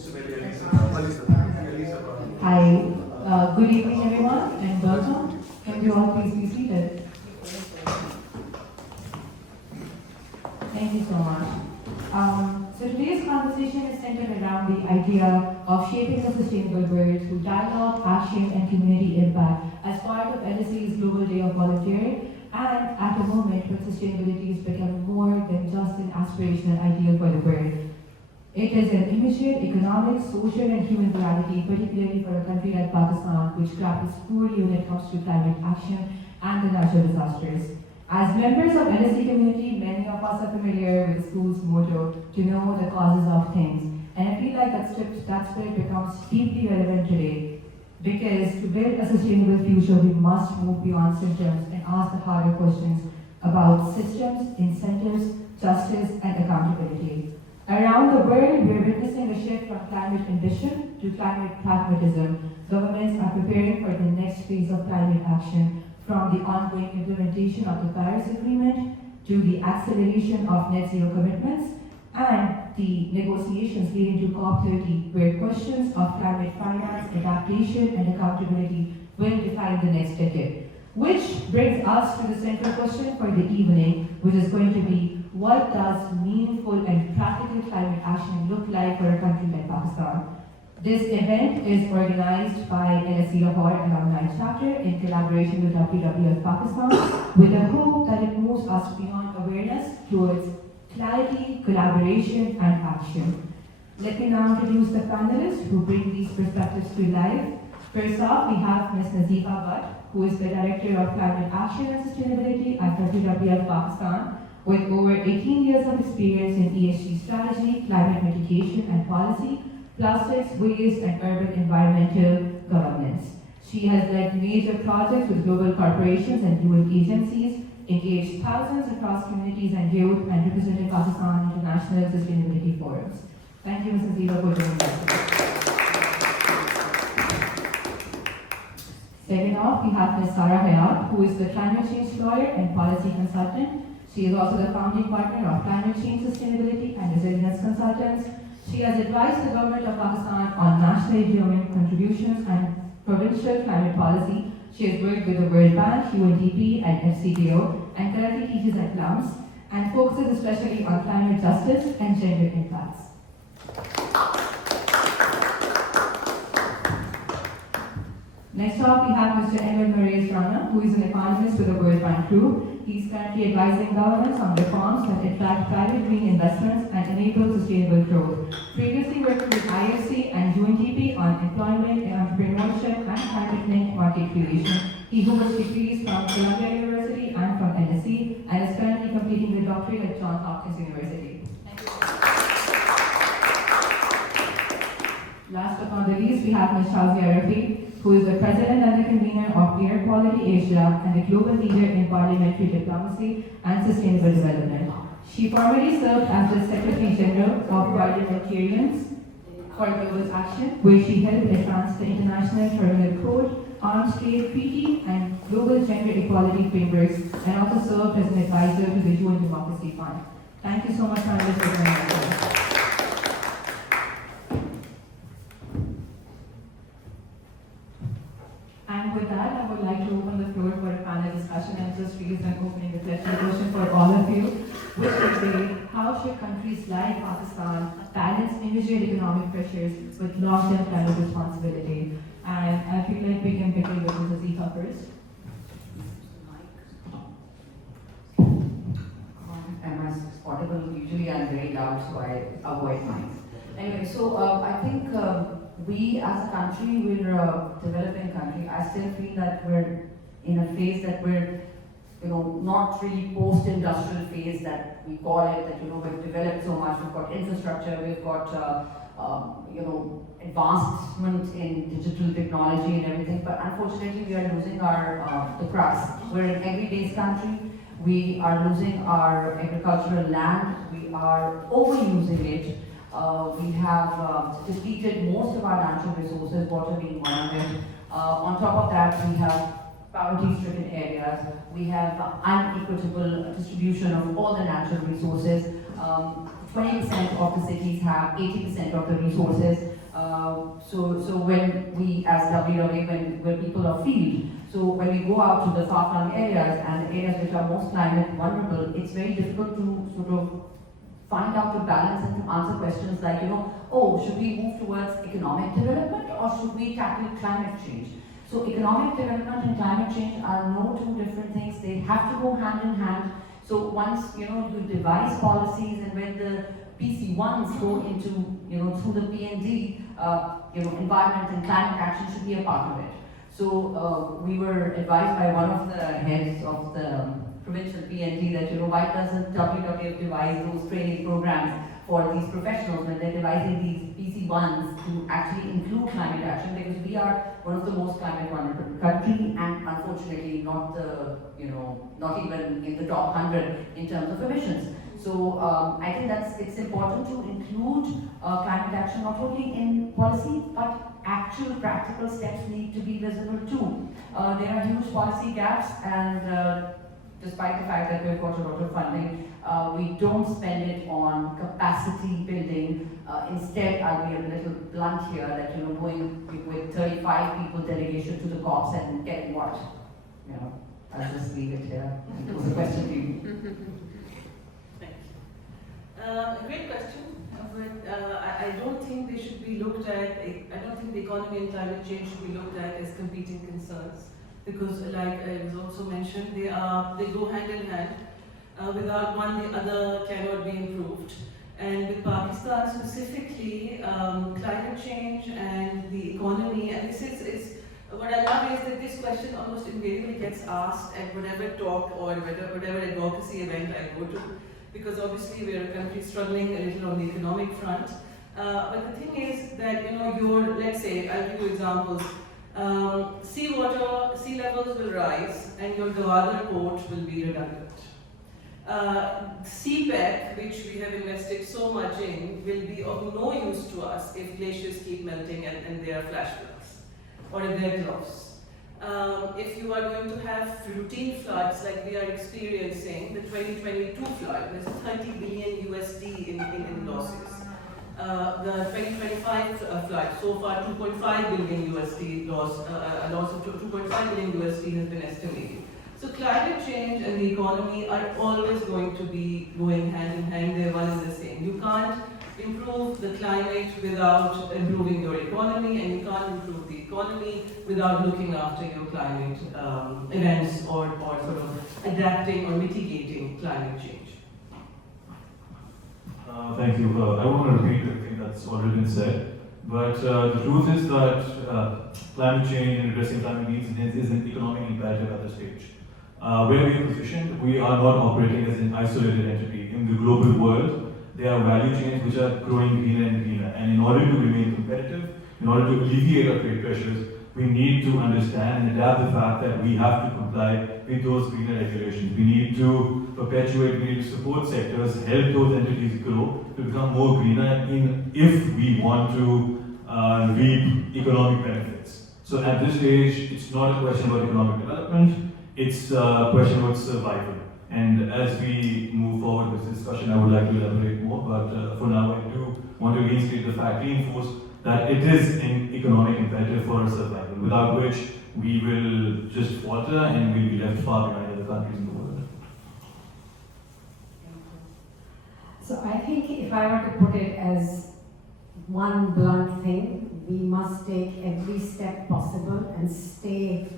Hi, good evening everyone and welcome. Can you all please be seated? Thank you so much. So today's conversation is centered around the idea of shaping a sustainable world through dialogue, action, and community impact as part of LSE's Global Day of Volunteering, and at a moment when sustainability is becoming more than just an aspirational ideal for the world. It is an immediate economic, social, and human reality, particularly for a country like Pakistan, which grapples poorly when it comes to climate action and the natural disasters. As members of LSE community, many of us are familiar with the school's motto, to know the causes of things. And I feel like that spirit becomes deeply relevant today, because to build a sustainable future, we must move beyond symptoms and ask the harder questions about systems, incentives, justice, and accountability. Around the world, we're witnessing a shift from climate ambition to climate pragmatism. Governments are preparing for the next phase of climate action, from the ongoing implementation of the Paris Agreement to the acceleration of net zero commitments and the negotiations leading to COP30, where questions of climate finance, adaptation, and accountability will define the next decade. Which brings us to the central question for the evening, which is going to be, what does meaningful and practical climate action look like for a country like Pakistan? This event is organized by LSE Lahore Alumni Chapter in collaboration with WWF Pakistan, with the hope that it moves us beyond awareness towards clarity, collaboration, and action. Let me now introduce the panelists who bring these perspectives to life. First off, we have Ms. Nazifa, who is the Director of Climate Action and Sustainability at WWF Pakistan, with over 18 years of experience in ESG strategy, climate mitigation and policy, plastics, waste, and urban environmental governance. She has led major projects with global corporations and UN agencies, engaged thousands across communities and youth, and represented Pakistan in international sustainability forums. Thank you, Ms. Nazifa, for joining us. Second off, we have Ms. Sara Hayat, who is the climate change lawyer and policy consultant. She is also the founding partner of Climate Change Sustainability and Resilience Consultants. She has advised the government of Pakistan on national human contributions and provincial climate policy. She has worked with the World Bank, UNDP, and FCDO, and currently teaches at LUMS, and focuses especially on climate justice and gender impacts. Next up, we have Mr. Nauraiz Rana, who is an economist with the World Bank Group. He is currently advising governments on reforms that attract private green investments and enable sustainable growth. Previously working with IFC and UNDP on employment, entrepreneurship, and climate-linked market creation. He holds degrees from Columbia University and from LSE, and is currently completing the doctorate at Johns Hopkins University. Last but not the least, we have Ms. Shazia, Rafi, who is the President and the Convenor of Air Quality Asia and the global leader in parliamentary diplomacy and sustainable development. She formerly served as the Secretary General of Parliamentarians for Global Action, where she helped advance the International Criminal Code, Arms Trade Treaty, and Global Gender Equality Frameworks, and also served as an advisor to the UN Democracy Fund. Thank you so much, panelists, for joining us. And with that, I would like to open the floor for a panel discussion and just raise an opening reflection question for all of you, which would be, how should countries like Pakistan balance immediate economic pressures with long-term climate responsibility? And I feel like we can begin with Ms. Nazifa first. Am I audible? Usually I'm very loud, so I avoid mics. Anyway, so I think we as a country, we're a developing country. I still feel that we're in a phase that we're, not really post-industrial phase that we call it, that, we've developed so much, we've got infrastructure, we've got, advancement in digital technology and everything, but unfortunately we are losing our, the crux. We're an agri-based country, we are losing our agricultural land, we are overusing it. We have depleted most of our natural resources, water being one of it. On top of that, we have poverty-stricken areas. We have unequitable distribution of all the natural resources. 20% of the cities have 80% of the resources. So when we as WWA, when people are field, so when we go out to the far-flung areas and areas which are most climate vulnerable, it's very difficult to sort of find out the balance and to answer questions like, oh, should we move towards economic development or should we tackle climate change? So economic development and climate change are no two different things. They have to go hand in hand. So once you devise policies, and when the PC1s go into through the PND, environment and climate action should be a part of it. So we were advised by one of the heads of the provincial PND that why doesn't WWF devise those training programs for these professionals when they're devising these PC1s to actually include climate action, because we are one of the most climate vulnerable country, and unfortunately not not even in the top 100 in terms of emissions. So I think it's important to include climate action not only in policy, but actual practical steps need to be visible too. There are huge policy gaps, and despite the fact that we've got a lot of funding, we don't spend it on capacity building. Instead, I'll be a little blunt here, that going with 35 people delegation to the COPs and getting what? I'll just leave it here. It was a question to you. Thank you. A great question, but I don't think they should be looked at. I don't think the economy and climate change should be looked at as competing concerns, because, like it was also mentioned, they go hand in hand. Without one, the other cannot be improved. And with Pakistan specifically, climate change and the economy, and this is what I love is that this question almost invariably gets asked at whatever talk or whatever advocacy event I go to, because obviously we are a country struggling a little on the economic front. But the thing is that let's say, I'll give you examples. Sea levels will rise and your Gwadar port will be redundant. CPEC, which we have invested so much in, will be of no use to us if glaciers keep melting and there are flash floods, or if there are droughts. If you are going to have routine floods like we are experiencing, the 2022 flood, there's 30 billion USD in losses. The 2025 flood, so far 2.5 billion USD loss, a loss of 2.5 billion USD has been estimated. So climate change and the economy are always going to be going hand in hand, they're one and the same. You can't improve the climate without improving your economy, and you can't improve the economy without looking after your climate events or sort of adapting or mitigating climate change. Thank you. I won't repeat everything that's already been said, but the truth is that climate change and addressing climate needs is an economic imperative at this stage. Where we are positioned, we are not operating as an isolated entity. In the global world, there are value chains which are growing greener and greener, and in order to remain competitive, in order to alleviate our trade pressures, we need to understand and adapt the fact that we have to comply with those greener regulations. We need to perpetuate, we need to support sectors, help those entities grow to become more greener if we want to reap economic benefits. So at this stage, it's not a question about economic development, it's a question about survival. And as we move forward with this discussion, I would like to elaborate more, but for now I do want to reinstate the fact, reinforce that it is an economic imperative for our survival, without which we will just falter and we'll be left far behind other countries in the world. So I think if I were to put it as one blunt thing, we must take every step possible and stay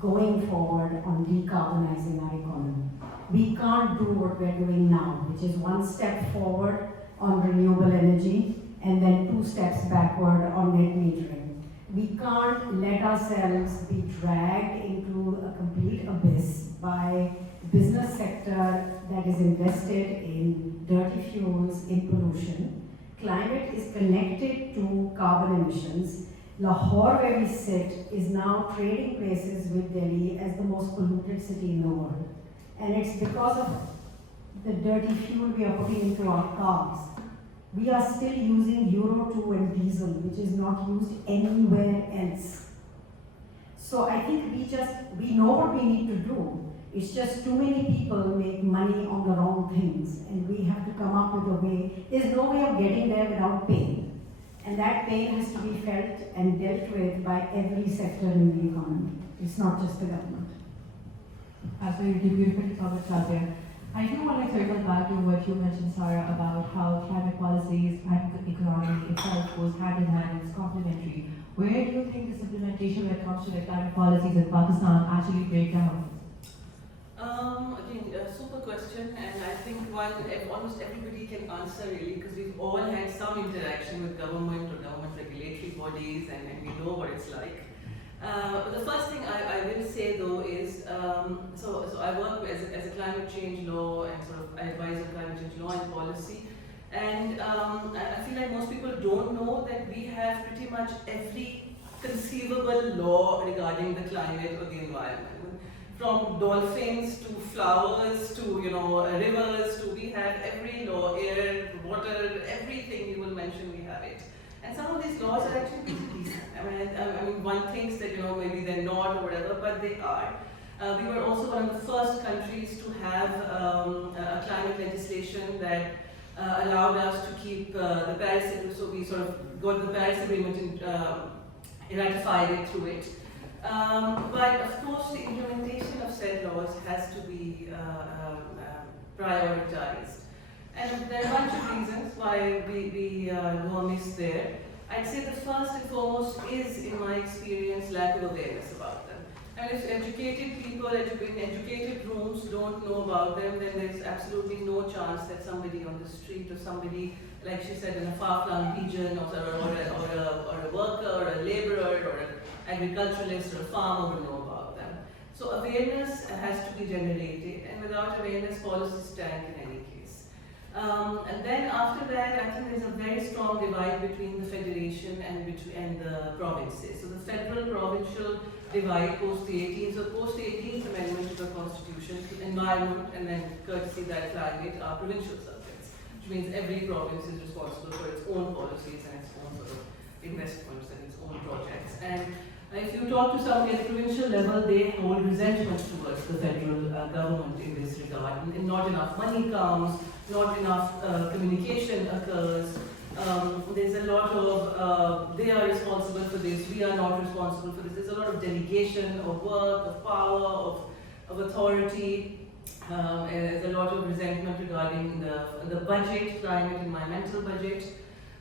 going forward on decarbonizing our economy. We can't do what we're doing now, which is one step forward on renewable energy and then 2 steps backward on net metering. We can't let ourselves be dragged into a complete abyss by business sector that is invested in dirty fuels, in pollution. Climate is connected to carbon emissions. Lahore, where we sit, is now trading places with Delhi as the most polluted city in the world. And it's because of the dirty fuel we are putting into our cars. We are still using Euro 2 and diesel, which is not used anywhere else. So I think we know what we need to do. It's just too many people make money on the wrong things, and we have to come up with a way. There's no way of getting there without pain. And that pain has to be felt and dealt with by every sector in the economy. It's not just the government. Absolutely beautifully covered, Shazia. I do want to circle back to what you mentioned, Sara, about how climate policies and the economy itself goes hand in hand and is complementary. Where do you think this implementation when it comes to the climate policies in Pakistan actually break down? Again, a super question, and I think one almost everybody can answer really, because we've all had some interaction with government or government regulatory bodies, and we know what it's like. The first thing I will say though is, so I work as a climate change law and sort of I advise on climate change law and policy, and I feel like most people don't know that we have pretty much every conceivable law regarding the climate or the environment. From dolphins to flowers to rivers to we have every law, air, water, everything you will mention we have it. And some of these laws are actually pretty decent. I mean, one thinks that maybe they're not or whatever, but they are. We were also one of the first countries to have a climate legislation that allowed us to keep the Paris. So we sort of got the Paris Agreement and ratified it through it. But of course, the implementation of said laws has to be prioritized. And there are a bunch of reasons why we go amiss there. I'd say the first and foremost is, in my experience, lack of awareness about them. And if educated people in educated rooms don't know about them, then there's absolutely no chance that somebody on the street or somebody, like she said, in a far-flung region or a worker or a laborer or an agriculturalist or a farmer would know about them. So awareness has to be generated, and without awareness, policies stank in any case. And then after that, I think there's a very strong divide between the federation and the provinces. So the federal-provincial divide post the 18th, so post the 18th Amendment to the Constitution, environment and then courtesy that climate are provincial subjects, which means every province is responsible for its own policies and its own sort of investments and its own projects. And if you talk to somebody at the provincial level, they hold resentment towards the federal government in this regard. And not enough money comes, not enough communication occurs. There's a lot of, they are responsible for this, we are not responsible for this. There's a lot of delegation of work, of power, of authority. There's a lot of resentment regarding the budget, climate, environmental budget.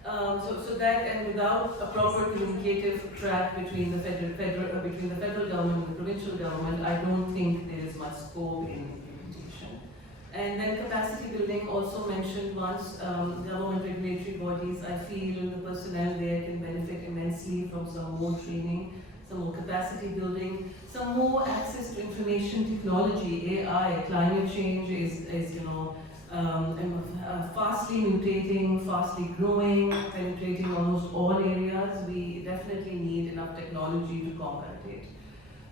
So that, and without a proper communicative track between the federal government and the provincial government, I don't think there is much scope in implementation. And then capacity building, also mentioned once, government regulatory bodies, I feel the personnel there can benefit immensely from some more training, some more capacity building, some more access to information technology, AI. Climate change is fastly mutating, fastly growing, penetrating almost all areas. We definitely need enough technology to combat it.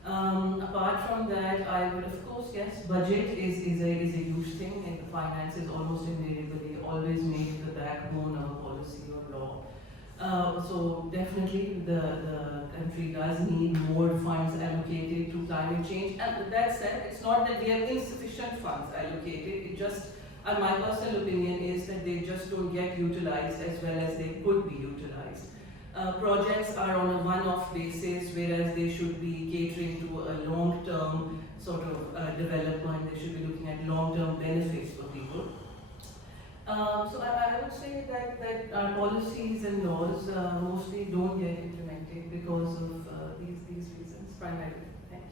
Apart from that, I would, of course, yes, budget is a huge thing, and the finance is almost invariably always made the backbone of a policy or law. So definitely the country does need more funds allocated to climate change. And with that said, it's not that we have insufficient funds allocated, it just, my personal opinion is that they just don't get utilized as well as they could be utilized. Projects are on a one-off basis, whereas they should be catering to a long-term sort of development. They should be looking at long-term benefits for people. So I would say that our policies and laws mostly don't get implemented because of these reasons primarily. Thank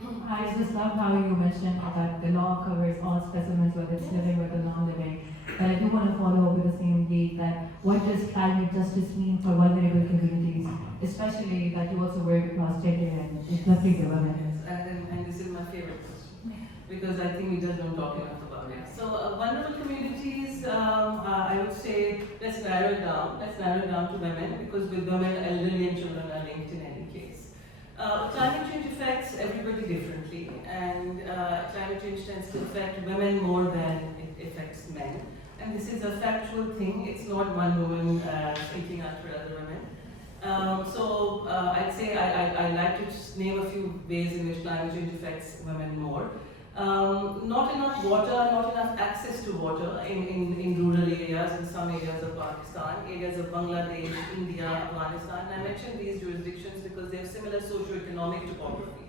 you. I just love how you mentioned that the law covers all specimens, whether it's living or non-living. But I do want to follow up with the same gate that what does climate justice mean for vulnerable communities, especially that you also work across gender and ethnic development. Yes, and this is my favorite question because I think we just don't talk enough about it. So vulnerable communities, I would say let's narrow it down. Let's narrow it down to women because with women, elderly and children are linked in any case. Climate change affects everybody differently, and climate change tends to affect women more than it affects men. And this is a factual thing, it's not one woman speaking out for other women. I'd say I'd like to just name a few ways in which climate change affects women more. Not enough water, not enough access to water in rural areas, in some areas of Pakistan, areas of Bangladesh, India, Afghanistan. I mention these jurisdictions because they have similar socio-economic topography.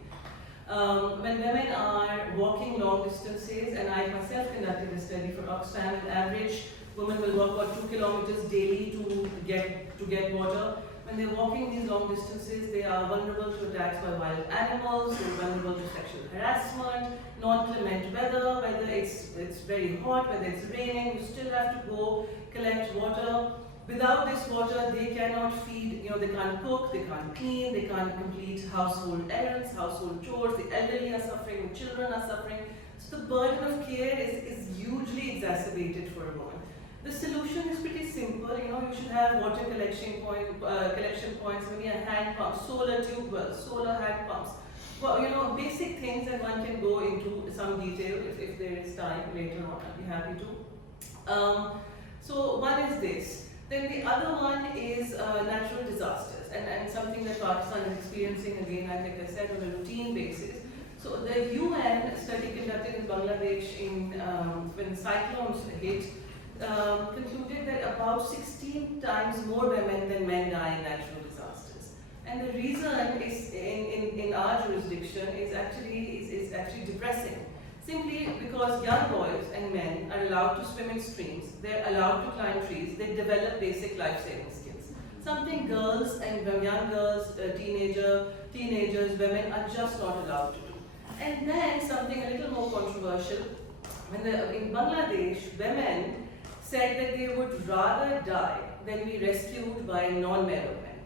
When women are walking long distances, and I myself conducted a study for Oxfam, on average, women will walk about 2 kilometers daily to get water. When they're walking these long distances, they are vulnerable to attacks by wild animals, they're vulnerable to sexual harassment, non-clement weather, whether it's very hot, whether it's raining, you still have to go collect water. Without this water, they cannot feed, they can't cook, they can't clean, they can't complete household errands, household chores, the elderly are suffering, the children are suffering. So the burden of care is hugely exacerbated for a woman. The solution is pretty simple. You should have water collection points, maybe a hand pump, solar tube wells, solar hand pumps. Well, basic things that one can go into some detail if there is time later on. I'd be happy to. So one is this. Then the other one is natural disasters, and something that Pakistan is experiencing again, like I said, on a routine basis. So the UN study conducted in Bangladesh when cyclones hit, concluded that about 16 times more women than men die in natural disasters. And the reason is in our jurisdiction is actually depressing. Simply because young boys and men are allowed to swim in streams, they're allowed to climb trees, they develop basic life-saving skills. Something girls and young girls, teenagers, women are just not allowed to do. And then something a little more controversial, in Bangladesh, women said that they would rather die than be rescued by non-male men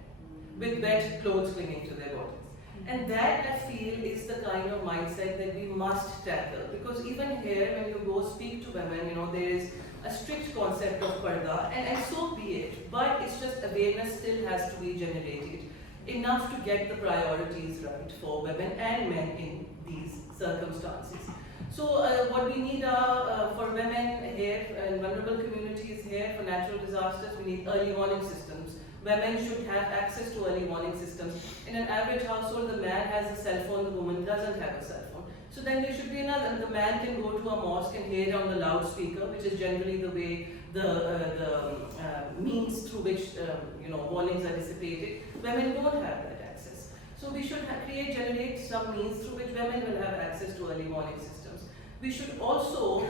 with wet clothes clinging to their bodies. And that, I feel, is the kind of mindset that we must tackle. Because even here, when you go speak to women, there is a strict concept of parda, and so be it. But it's just awareness still has to be generated enough to get the priorities right for women and men in these circumstances. So what we need are, for women here and vulnerable communities here, for natural disasters, we need early warning systems. Women should have access to early warning systems. In an average household, the man has a cell phone, the woman doesn't have a cell phone. So then there should be another, the man can go to a mosque and hear on the loudspeaker, which is generally the way the means through which warnings are dissipated. Women don't have that access. So we should generate some means through which women will have access to early warning systems. We should also,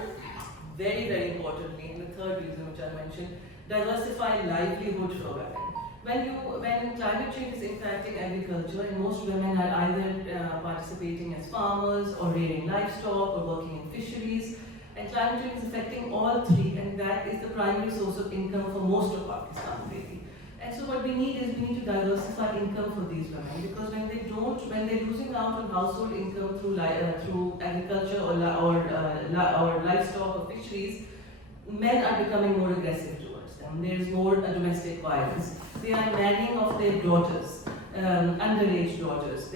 very, very importantly, and the third reason which I mentioned, diversify livelihood for women. When climate change is impacting agriculture, and most women are either participating as farmers or rearing livestock or working in fisheries, and climate change is affecting all three, and that is the primary source of income for most of Pakistan, really. And so what we need to diversify income for these women, because when they're losing out on household income through agriculture or livestock or fisheries, men are becoming more aggressive towards them. There's more domestic violence. They are marrying off their daughters, underage daughters.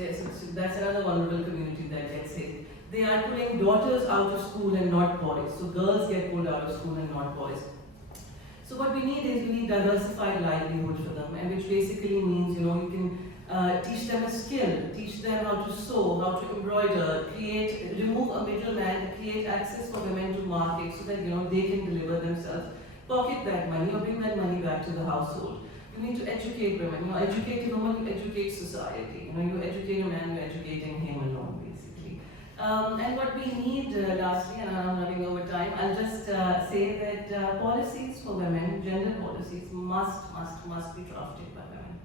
That's another vulnerable community that gets hit. They are pulling daughters out of school and not boys. So girls get pulled out of school and not boys. So what we need diversified livelihood for them, and which basically means, you can teach them a skill, teach them how to sew, how to embroider, remove a middleman, create access for women to market so that, they can deliver themselves, pocket that money or bring that money back to the household. You need to educate women. Educate a woman, you educate society. You educate a man, you're educating him alone, basically. And what we need, lastly, and I'm running over time, I'll just say that policies for women, gender policies, must be drafted by women.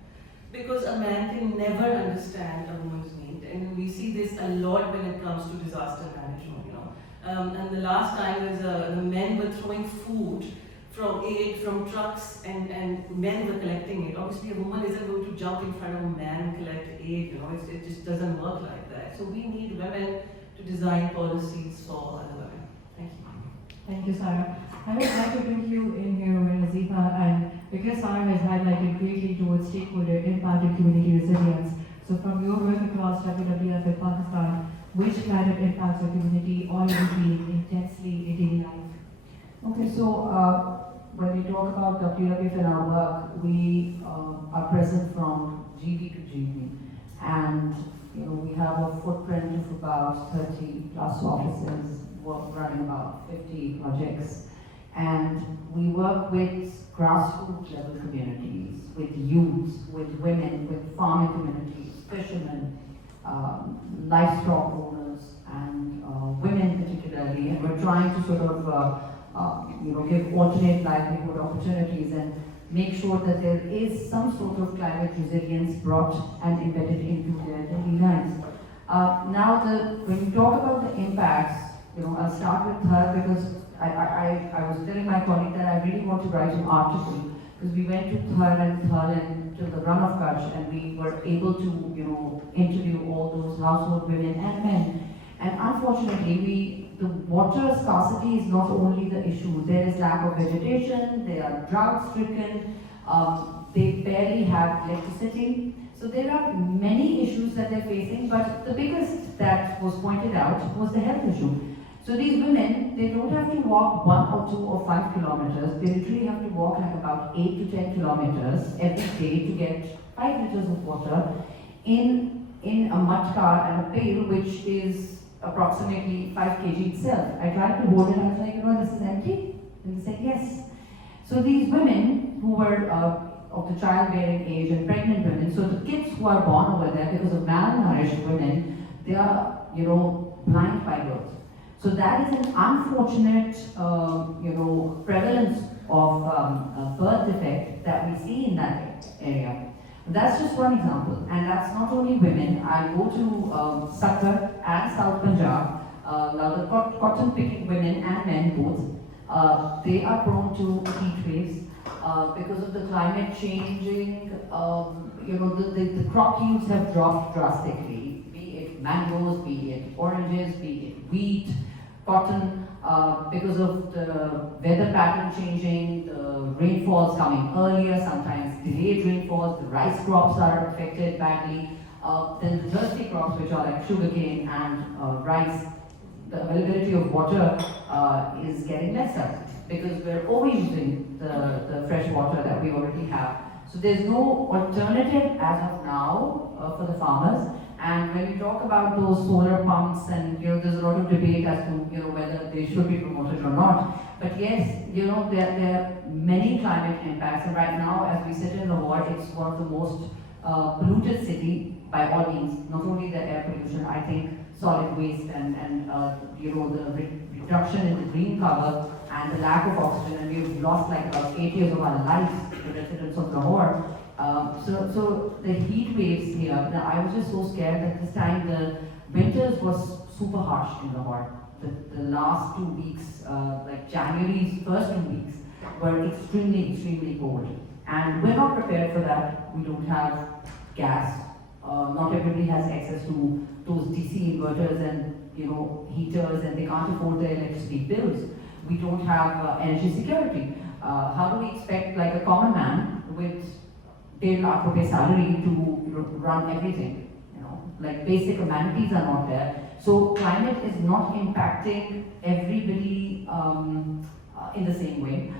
Because a man can never understand a woman's need, and we see this a lot when it comes to disaster management. And the last time the men were throwing food from trucks, and men were collecting it. Obviously, a woman isn't going to jump in front of a man and collect aid. It just doesn't work like that. So we need women to design policies for other women. Thank you. Thank you, Sara. I would like to bring you in here with Nazifa, and because Sara has highlighted greatly towards stakeholder impact and community resilience. So from your work across WWF in Pakistan, which kind of impacts our community are you feeling intensely in daily life? Okay, so when we talk about WWF in our work, we are present from GB to GB, and we have a footprint of about 30 plus offices, running about 50 projects. And we work with grassroots level communities, with youths, with women, with farming communities, fishermen, livestock owners, and women particularly. And we're trying to sort of give alternate livelihood opportunities and make sure that there is some sort of climate resilience brought and embedded into their daily lives. Now, when you talk about the impacts, I'll start with her because I was telling my colleague that I really want to write an article because we went to Thailand to the Run of Kutch and we were able to interview all those household women and men. And unfortunately, the water scarcity is not only the issue. There is lack of vegetation, they are drought stricken, they barely have electricity. So there are many issues that they're facing, but the biggest that was pointed out was the health issue. So these women, they don't have to walk 1 or 2 or 5 kilometers, they literally have to walk like about 8 to 10 kilometers every day to get 5 liters of water in a mud car and a pail, which is approximately 5 kg itself. I tried to hold it and I was like, this is empty? And they said, yes. So these women who were of the childbearing age and pregnant women, so the kids who are born over there because of malnourished women, they are, blind by birth. So that is an unfortunate, prevalence of birth defect that we see in that area. That's just one example, and that's not only women. I go to Sucker and South Punjab. Now the cotton picking women and men both, they are prone to heat waves because of the climate changing. The crop yields have dropped drastically. Be it mangoes, be it oranges, be it wheat, cotton, because of the weather pattern changing, the rainfalls coming earlier, sometimes delayed rainfalls, the rice crops are affected badly, then the thirsty crops which are like sugarcane and rice, the availability of water is getting lesser because we're overusing the fresh water that we already have. So there's no alternative as of now for the farmers. And when we talk about those solar pumps, and there's a lot of debate as to whether they should be promoted or not. But yes, there are many climate impacts, and right now, as we sit in Lahore, it's one of the most polluted city by all means. Not only the air pollution, I think solid waste and the reduction in the green cover and the lack of oxygen, and we've lost like about 8 years of our lives, the residents of Lahore. So the heat waves here, I was just so scared that this time the winters was super harsh in Lahore. The last 2 weeks, like January's first 2 weeks, were extremely cold. And we're not prepared for that. We don't have gas. Not everybody has access to those DC inverters and heaters, and they can't afford their electricity bills. We don't have energy security. How do we expect like a common man with ₹1.5 lakh salary to run everything? Like basic amenities are not there. So climate is not impacting everybody in the same way.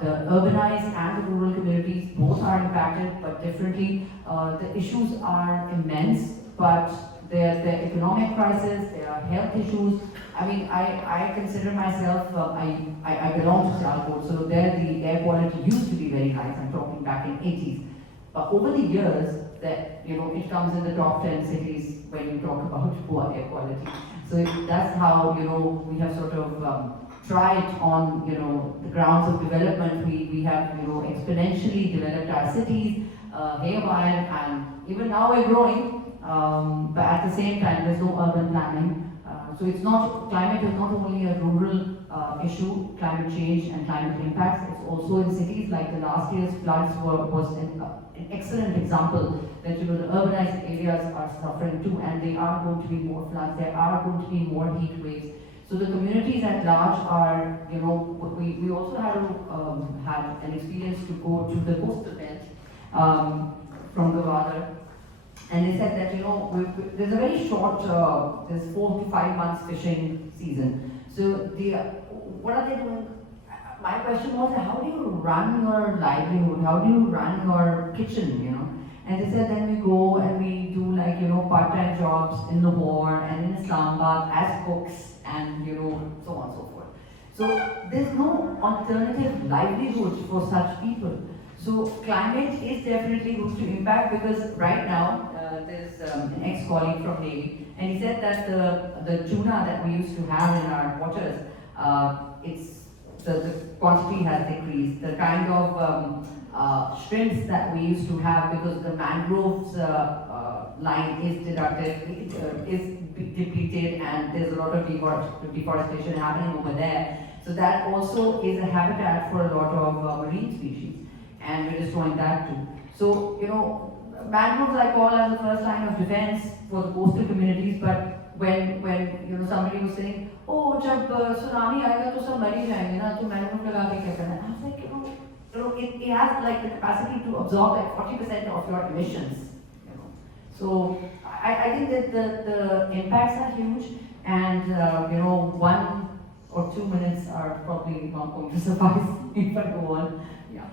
The urbanized and the rural communities both are impacted, but differently. The issues are immense, but there are economic crisis, there are health issues. I mean, I consider myself, I belong to Sialkot, so there the air quality used to be very nice. I'm talking back in 80s. But over the years, that it comes in the top 10 cities when you talk about poor air quality. So that's how we have sort of tried on the grounds of development. We have exponentially developed our cities haywire, and even now we're growing. But at the same time, there's no urban planning. So it's not, climate is not only a rural issue, climate change and climate impacts, it's also in cities. Like the last year's floods was an excellent example that the urbanized areas are suffering too, and there are going to be more floods, there are going to be more heat waves. So the communities at large are, we also had an experience to go to the coastal belt from Gavadar. And they said that, there's a very short, there's 4 to 5 months fishing season. So what are they doing? My question was, how do you run your livelihood? How do you run your kitchen, And they said then we go and we do like, part-time jobs in Lahore and in Islamabad as cooks and, so on and so forth. So there's no alternative livelihood for such people. So climate is definitely going to impact, because right now there's an ex-colleague from Navy, and he said that the tuna that we used to have in our waters, the quantity has decreased. The kind of shrimps that we used to have, because the mangroves line is depleted, and there's a lot of deforestation happening over there. So that also is a habitat for a lot of marine species, and we're destroying that too. So, mangroves I call as the first line of defense for the coastal communities, but when somebody was saying, oh, जब tsunami आएगा तो सब मर ही जाएंगे ना, तो mangrove लगा के क्या करना? I was like, it has like the capacity to absorb like 40% of your emissions. So I think that the impacts are huge, and 1 or 2 minutes are probably not going to suffice if I go on. Yeah.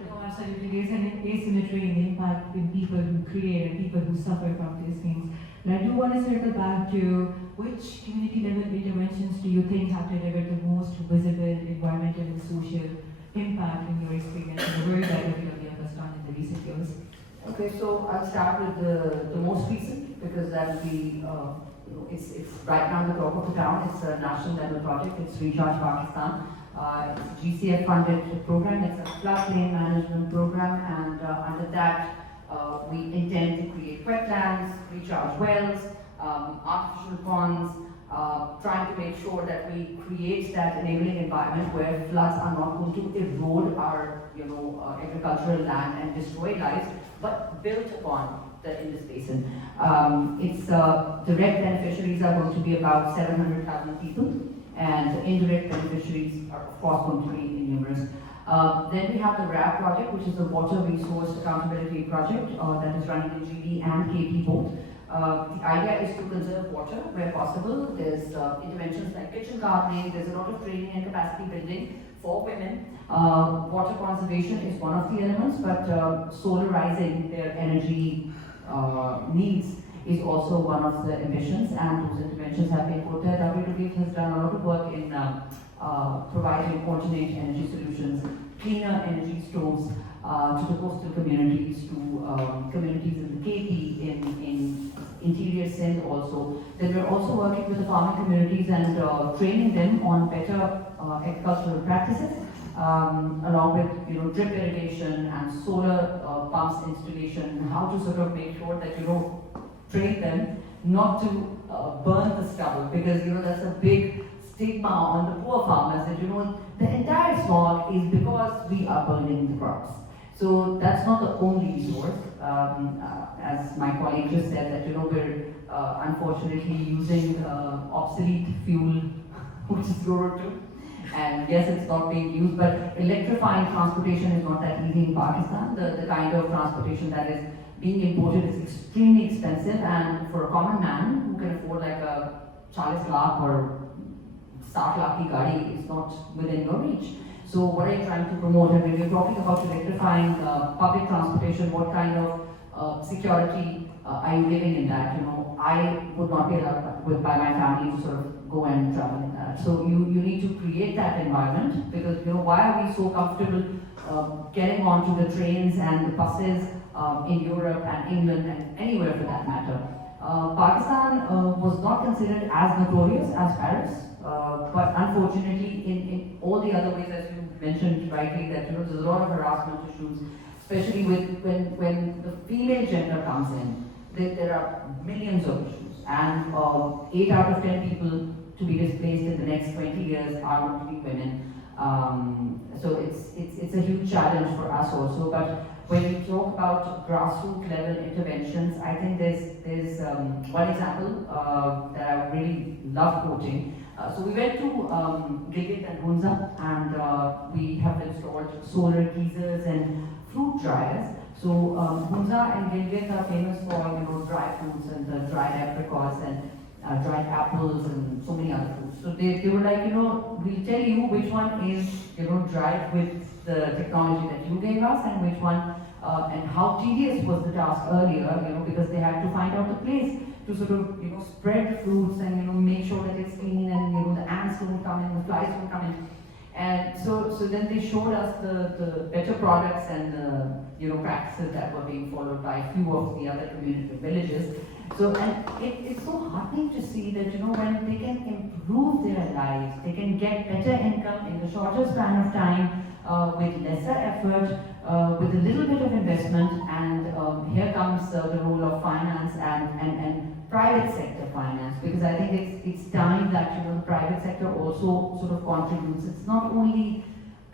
No, absolutely. There's an asymmetry in the impact in people who create and people who suffer from these things. And I do want to circle back to which community level interventions do you think have delivered the most visible environmental and social impact in your experience in the work that you have done in the recent years? Okay, so I'll start with the most recent, because that will be, it's right now the talk of the town. It's a national level project. It's Recharge Pakistan. It's a GCF funded program. It's a floodplain management program, and under that we intend to create wetlands, recharge wells, artificial ponds, trying to make sure that we create that enabling environment where floods are not going to erode our agricultural land and destroy lives, but built upon the Indus Basin. Its direct beneficiaries are going to be about 700,000 people, and indirect beneficiaries are of course going to be numerous. Then we have the RAP project, which is the Water Resource Accountability Project that is running in GB and KP both. The idea is to conserve water where possible. There's interventions like kitchen gardening, there's a lot of training and capacity building for women. Water conservation is one of the elements, but solarizing their energy needs is also one of the ambitions, and those interventions have been put there. WWF has done a lot of work in providing alternate energy solutions, cleaner energy stoves to the coastal communities, to communities in the KP, in interior Sindh also. Then we're also working with the farming communities and training them on better agricultural practices, along with drip irrigation and solar pumps installation, how to sort of make sure that train them not to burn the stubble, because that's a big stigma on the poor farmers, that the entire smog is because we are burning the crops. So that's not the only resource. As my colleague just said, that we're unfortunately using obsolete fuel, which is Euro 2. And yes, it's not being used, but electrifying transportation is not that easy in Pakistan. The kind of transportation that is being imported is extremely expensive, and for a common man who can afford like a 40 lakh or 60 lakh ki gadi, is not within your reach. So what are you trying to promote? And when you're talking about electrifying public transportation, what kind of security are you living in that? I would not be allowed by my family to sort of go and travel in that. So you need to create that environment, because why are we so comfortable getting onto the trains and the buses in Europe and England and anywhere for that matter? Pakistan was not considered as notorious as Paris, but unfortunately in all the other ways, as you mentioned rightly, that there's a lot of harassment issues, especially when the female gender comes in. There are millions of issues, and 8 out of 10 people to be displaced in the next 20 years are going to be women. So it's a huge challenge for us also. But when you talk about grassroots level interventions, I think there's one example that I really love quoting. So we went to Gilgit and Hunza, and we have installed solar geysers and fruit dryers. So Hunza and Gilgit are famous for dry fruits and dried apricots and dried apples and so many other fruits. So they were like, we'll tell you which one is dried with the technology that you gave us, and which one and how tedious was the task earlier, because they had to find out the place to sort of, spread fruits and, make sure that it's clean and, the ants don't come in, the flies don't come in. And so then they showed us the better products and the, practices that were being followed by a few of the other community villages. So, and it's so heartening to see that, when they can improve their lives, they can get better income in the shorter span of time, with lesser effort, with a little bit of investment, and here comes the role of finance and private sector finance, because I think it's time that the private sector also sort of contributes. It's not only,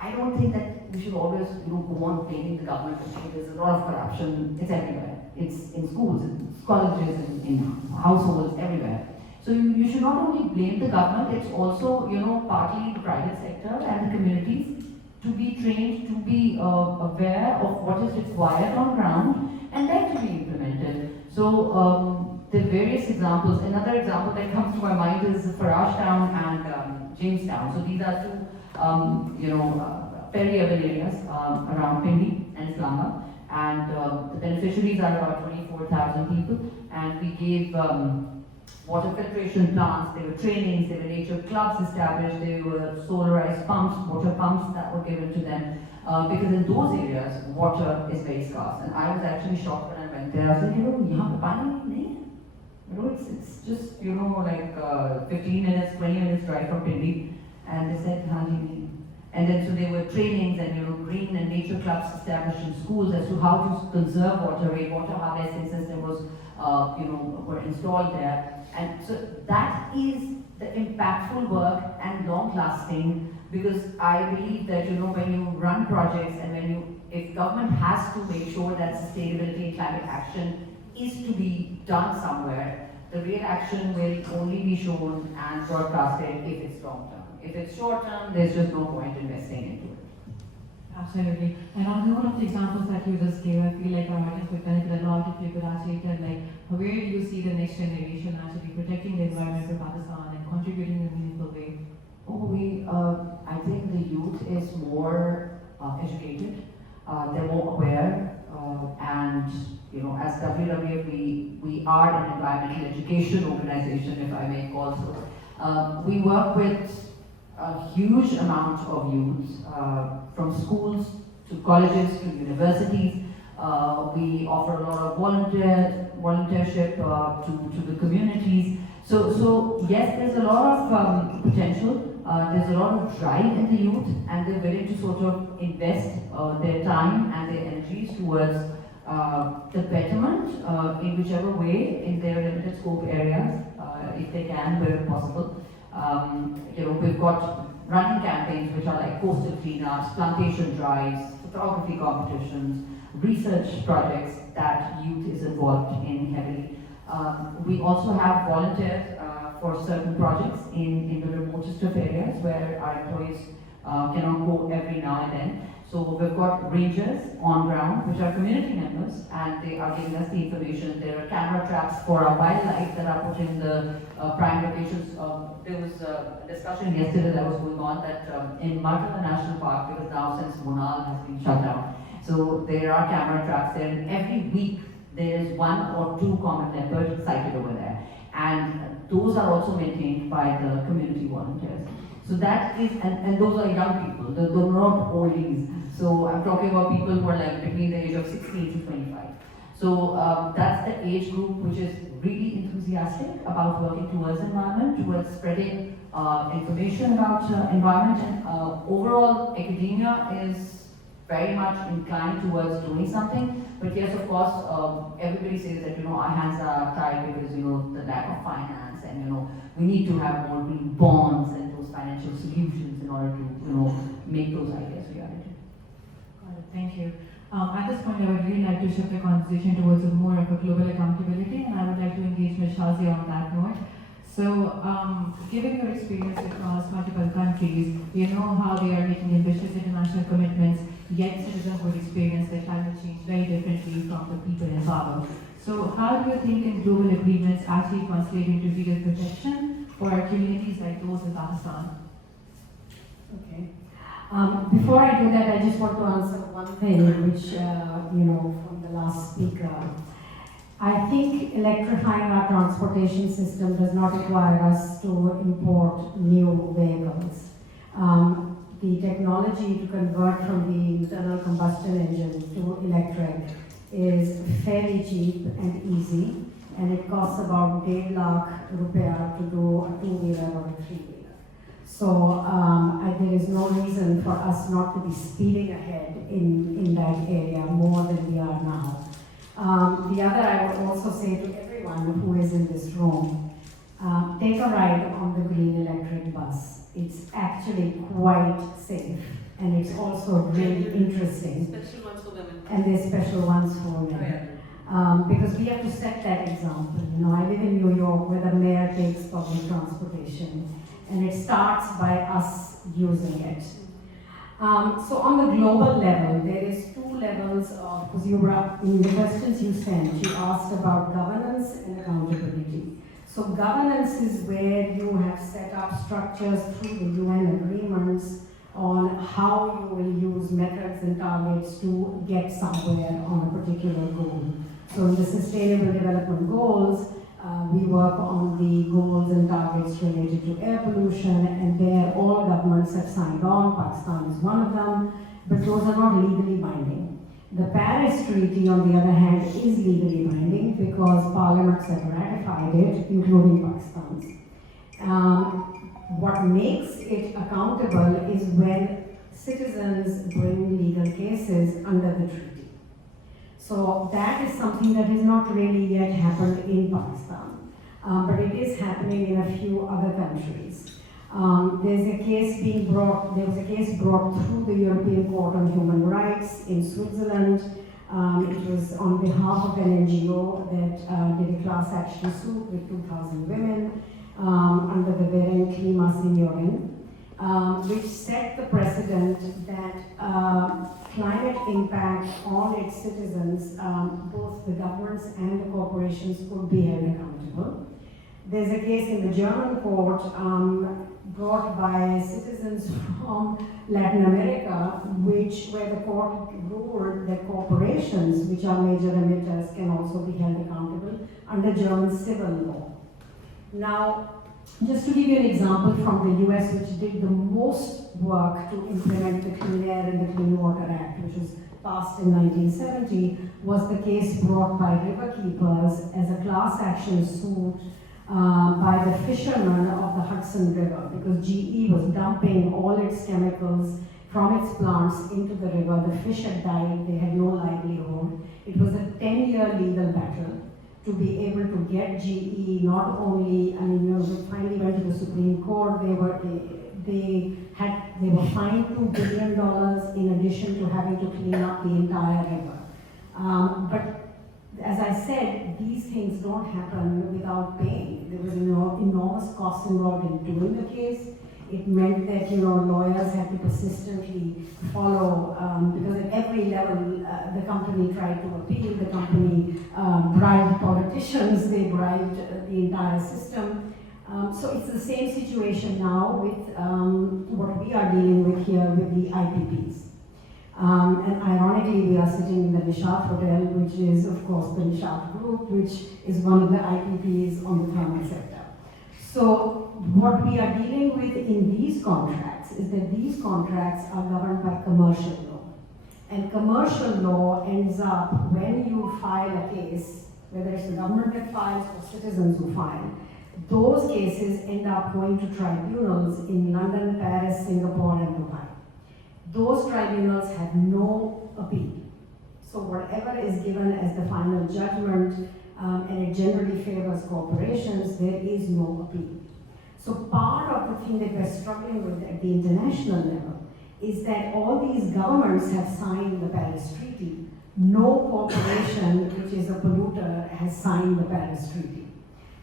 I don't think that we should always go on blaming the government. There's a lot of corruption. It's everywhere. It's in schools, in colleges, in households, everywhere. So you should not only blame the government. It's also partly the private sector and the communities to be trained, to be aware of what is required on ground, and then to be implemented. So the various examples. Another example that comes to my mind is Faraj Town and Jamestown. So these are two, peri-urban areas around Pindi and Islamabad, and the beneficiaries are about 24,000 people. And we gave water filtration plants, there were trainings, there were nature clubs established, there were solarized pumps, water pumps that were given to them, because in those areas, water is very scarce. And I was actually shocked when I went there. I said, yahan pe pani nahi hai. It's just, like 15 minutes, 20 minutes drive from Pindi. And they said, haan ji, nahi. And then so there were trainings and green and nature clubs established in schools as to how to conserve water. Water harvesting system was, were installed there. And so that is the impactful work and long-lasting, because I believe that when you run projects and if government has to make sure that sustainability and climate action is to be done somewhere, the real action will only be shown and broadcasted if it's long-term. If it's short-term, there's just no point investing into it. Absolutely. And on the note of the examples that you just gave, I feel like our audience would benefit a lot if you could actually tell, where do you see the next generation actually protecting the environment for Pakistan and contributing in a meaningful way? I think the youth is more educated, they're more aware, and as WWF, we are an environmental education organization, if I may call so. We work with a huge amount of youth, from schools to colleges to universities. We offer a lot of volunteership to the communities. So yes, there's a lot of potential. There's a lot of drive in the youth, and they're willing to sort of invest their time and their energies towards the betterment in whichever way in their limited scope areas, if they can, where possible. We've got running campaigns which are like coastal cleanups, plantation drives, photography competitions, research projects that youth is involved in heavily. We also have volunteers for certain projects in the remotest of areas where our employees cannot go every now and then. So we've got rangers on ground, which are community members, and they are giving us the information. There are camera traps for our wildlife that are put in the prime locations. There was a discussion yesterday that was going on that in Martha National Park, because now since Monal has been shut down, so there are camera traps there, and every week there is 1 or 2 common leopards sighted over there. And those are also maintained by the community volunteers. So that is, and those are young people, they're not oldies. So I'm talking about people who are like between the age of 16 to 25. So that's the age group which is really enthusiastic about working towards environment, towards spreading information about environment, and overall academia is very much inclined towards doing something. But yes, of course, everybody says that our hands are tied because the lack of finance, and we need to have more green bonds and those financial solutions in order to make those ideas reality. Got it. Thank you. At this point, I would really like to shift the conversation towards more of a global accountability, and I would like to engage Ms. Shazia on that note. So, given your experience across multiple countries, you know how they are making ambitious international commitments, yet citizens would experience the climate change very differently from the people in power. So, how do you think in global agreements actually translate into real protection for communities like those in Pakistan? Okay. Before I do that, I just want to answer one thing, which, from the last speaker. I think electrifying our transportation system does not require us to import new vehicles. The technology to convert from the internal combustion engine to electric is fairly cheap and easy, and it costs about 1.5 lakh rupiah to do a two-wheeler or a three-wheeler. So there is no reason for us not to be speeding ahead in that area more than we are now. The other, I would also say to everyone who is in this room, take a ride on the green electric bus. It's actually quite safe, and it's also really interesting. Special ones for women. And there's special ones for women. Because we have to set that example. I live in New York where the mayor takes public transportation, and it starts by us using it. So on the global level, there is 2 levels of, because in the questions you sent, you asked about governance and accountability. So governance is where you have set up structures through the UN agreements on how you will use methods and targets to get somewhere on a particular goal. So in the Sustainable Development Goals, we work on the goals and targets related to air pollution, and there all governments have signed on. Pakistan is one of them, but those are not legally binding. The Paris Treaty, on the other hand, is legally binding because parliaments have ratified it, including Pakistan's. What makes it accountable is when citizens bring legal cases under the treaty. So that is something that has not really yet happened in Pakistan, but it is happening in a few other countries. There was a case brought through the European Court on Human Rights in Switzerland. It was on behalf of an NGO that did a class action suit with 2,000 women under the Beren Klima Senioren, which set the precedent that climate impact on its citizens, both the governments and the corporations, could be held accountable. There's a case in the German court brought by citizens from Latin America, where the court ruled that corporations, which are major emitters, can also be held accountable under German civil law. Now, just to give you an example from the US, which did the most work to implement the Clean Air and the Clean Water Act, which was passed in 1970, was the case brought by riverkeepers as a class action suit by the fishermen of the Hudson River, because GE was dumping all its chemicals from its plants into the river. The fish had died, they had no livelihood. It was a 10-year legal battle to be able to get GE not only, we finally went to the Supreme Court. They were fined $2 billion in addition to having to clean up the entire river. But as I said, these things don't happen without pain. There was enormous cost involved in doing the case. It meant that lawyers had to persistently follow, because at every level the company tried to appeal, the company bribed politicians, they bribed the entire system. So it's the same situation now with what we are dealing with here with the IPPs. And ironically, we are sitting in the Nishat Hotel, which is, of course, the Nishat Group, which is one of the IPPs on the thermal sector. So what we are dealing with in these contracts is that these contracts are governed by commercial law. And commercial law ends up, when you file a case, whether it's the government that files or citizens who file, those cases end up going to tribunals in London, Paris, Singapore, and Dubai. Those tribunals have no appeal. So whatever is given as the final judgment, and it generally favors corporations, there is no appeal. So part of the thing that we're struggling with at the international level is that all these governments have signed the Paris Treaty. No corporation which is a polluter has signed the Paris Treaty.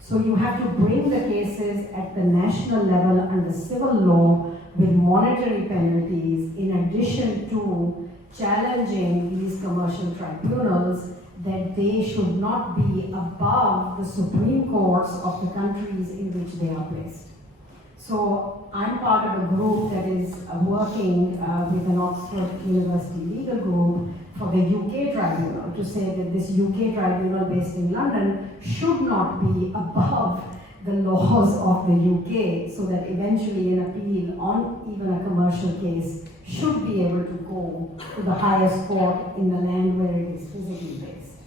So you have to bring the cases at the national level under civil law with monetary penalties, in addition to challenging these commercial tribunals that they should not be above the Supreme Courts of the countries in which they are placed. So I'm part of a group that is working with an Oxford University legal group for the UK tribunal to say that this UK tribunal based in London should not be above the laws of the UK, so that eventually an appeal on even a commercial case should be able to go to the highest court in the land where it is physically based.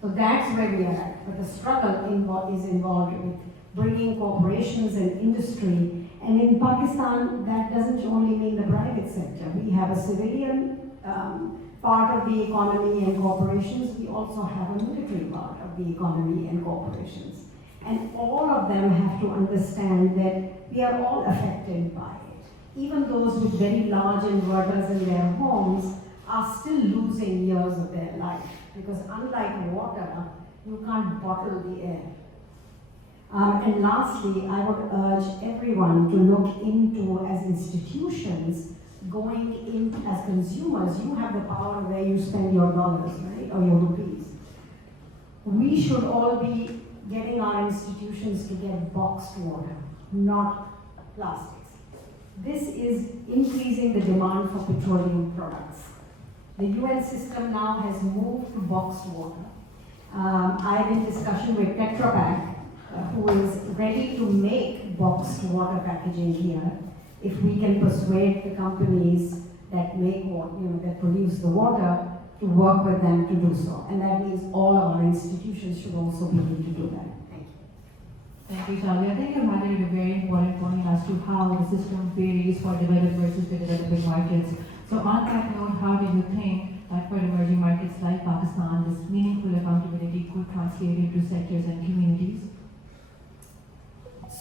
So that's where we are at. But the struggle is involved with bringing corporations and industry. And in Pakistan, that doesn't only mean the private sector. We have a civilian part of the economy and corporations. We also have a military part of the economy and corporations. And all of them have to understand that we are all affected by it. Even those with very large inverters in their homes are still losing years of their life, because unlike water, you can't bottle the air. And lastly, I would urge everyone to look into, as institutions, going in as consumers. You have the power where you spend your dollars, right, or your rupees. We should all be getting our institutions to get boxed water, not plastics. This is increasing the demand for petroleum products. The UN system now has moved to boxed water. I'm in discussion with Tetra Pak, who is ready to make boxed water packaging here, if we can persuade the companies that make water, that produce the water, to work with them to do so. And that means all of our institutions should also be able to do that. Thank you. Thank you, Shazia. I think you highlighted a very important point as to how the system varies for developed versus the developing markets. So on that note, how do you think that for emerging markets like Pakistan, this meaningful accountability could translate into sectors and communities?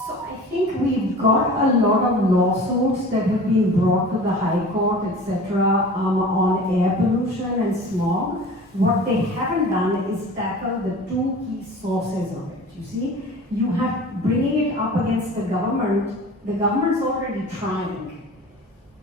So I think we've got a lot of lawsuits that have been brought to the High Court, etc., on air pollution and smog. What they haven't done is tackle the two key sources of it. You see, you have bringing it up against the government. The government's already trying.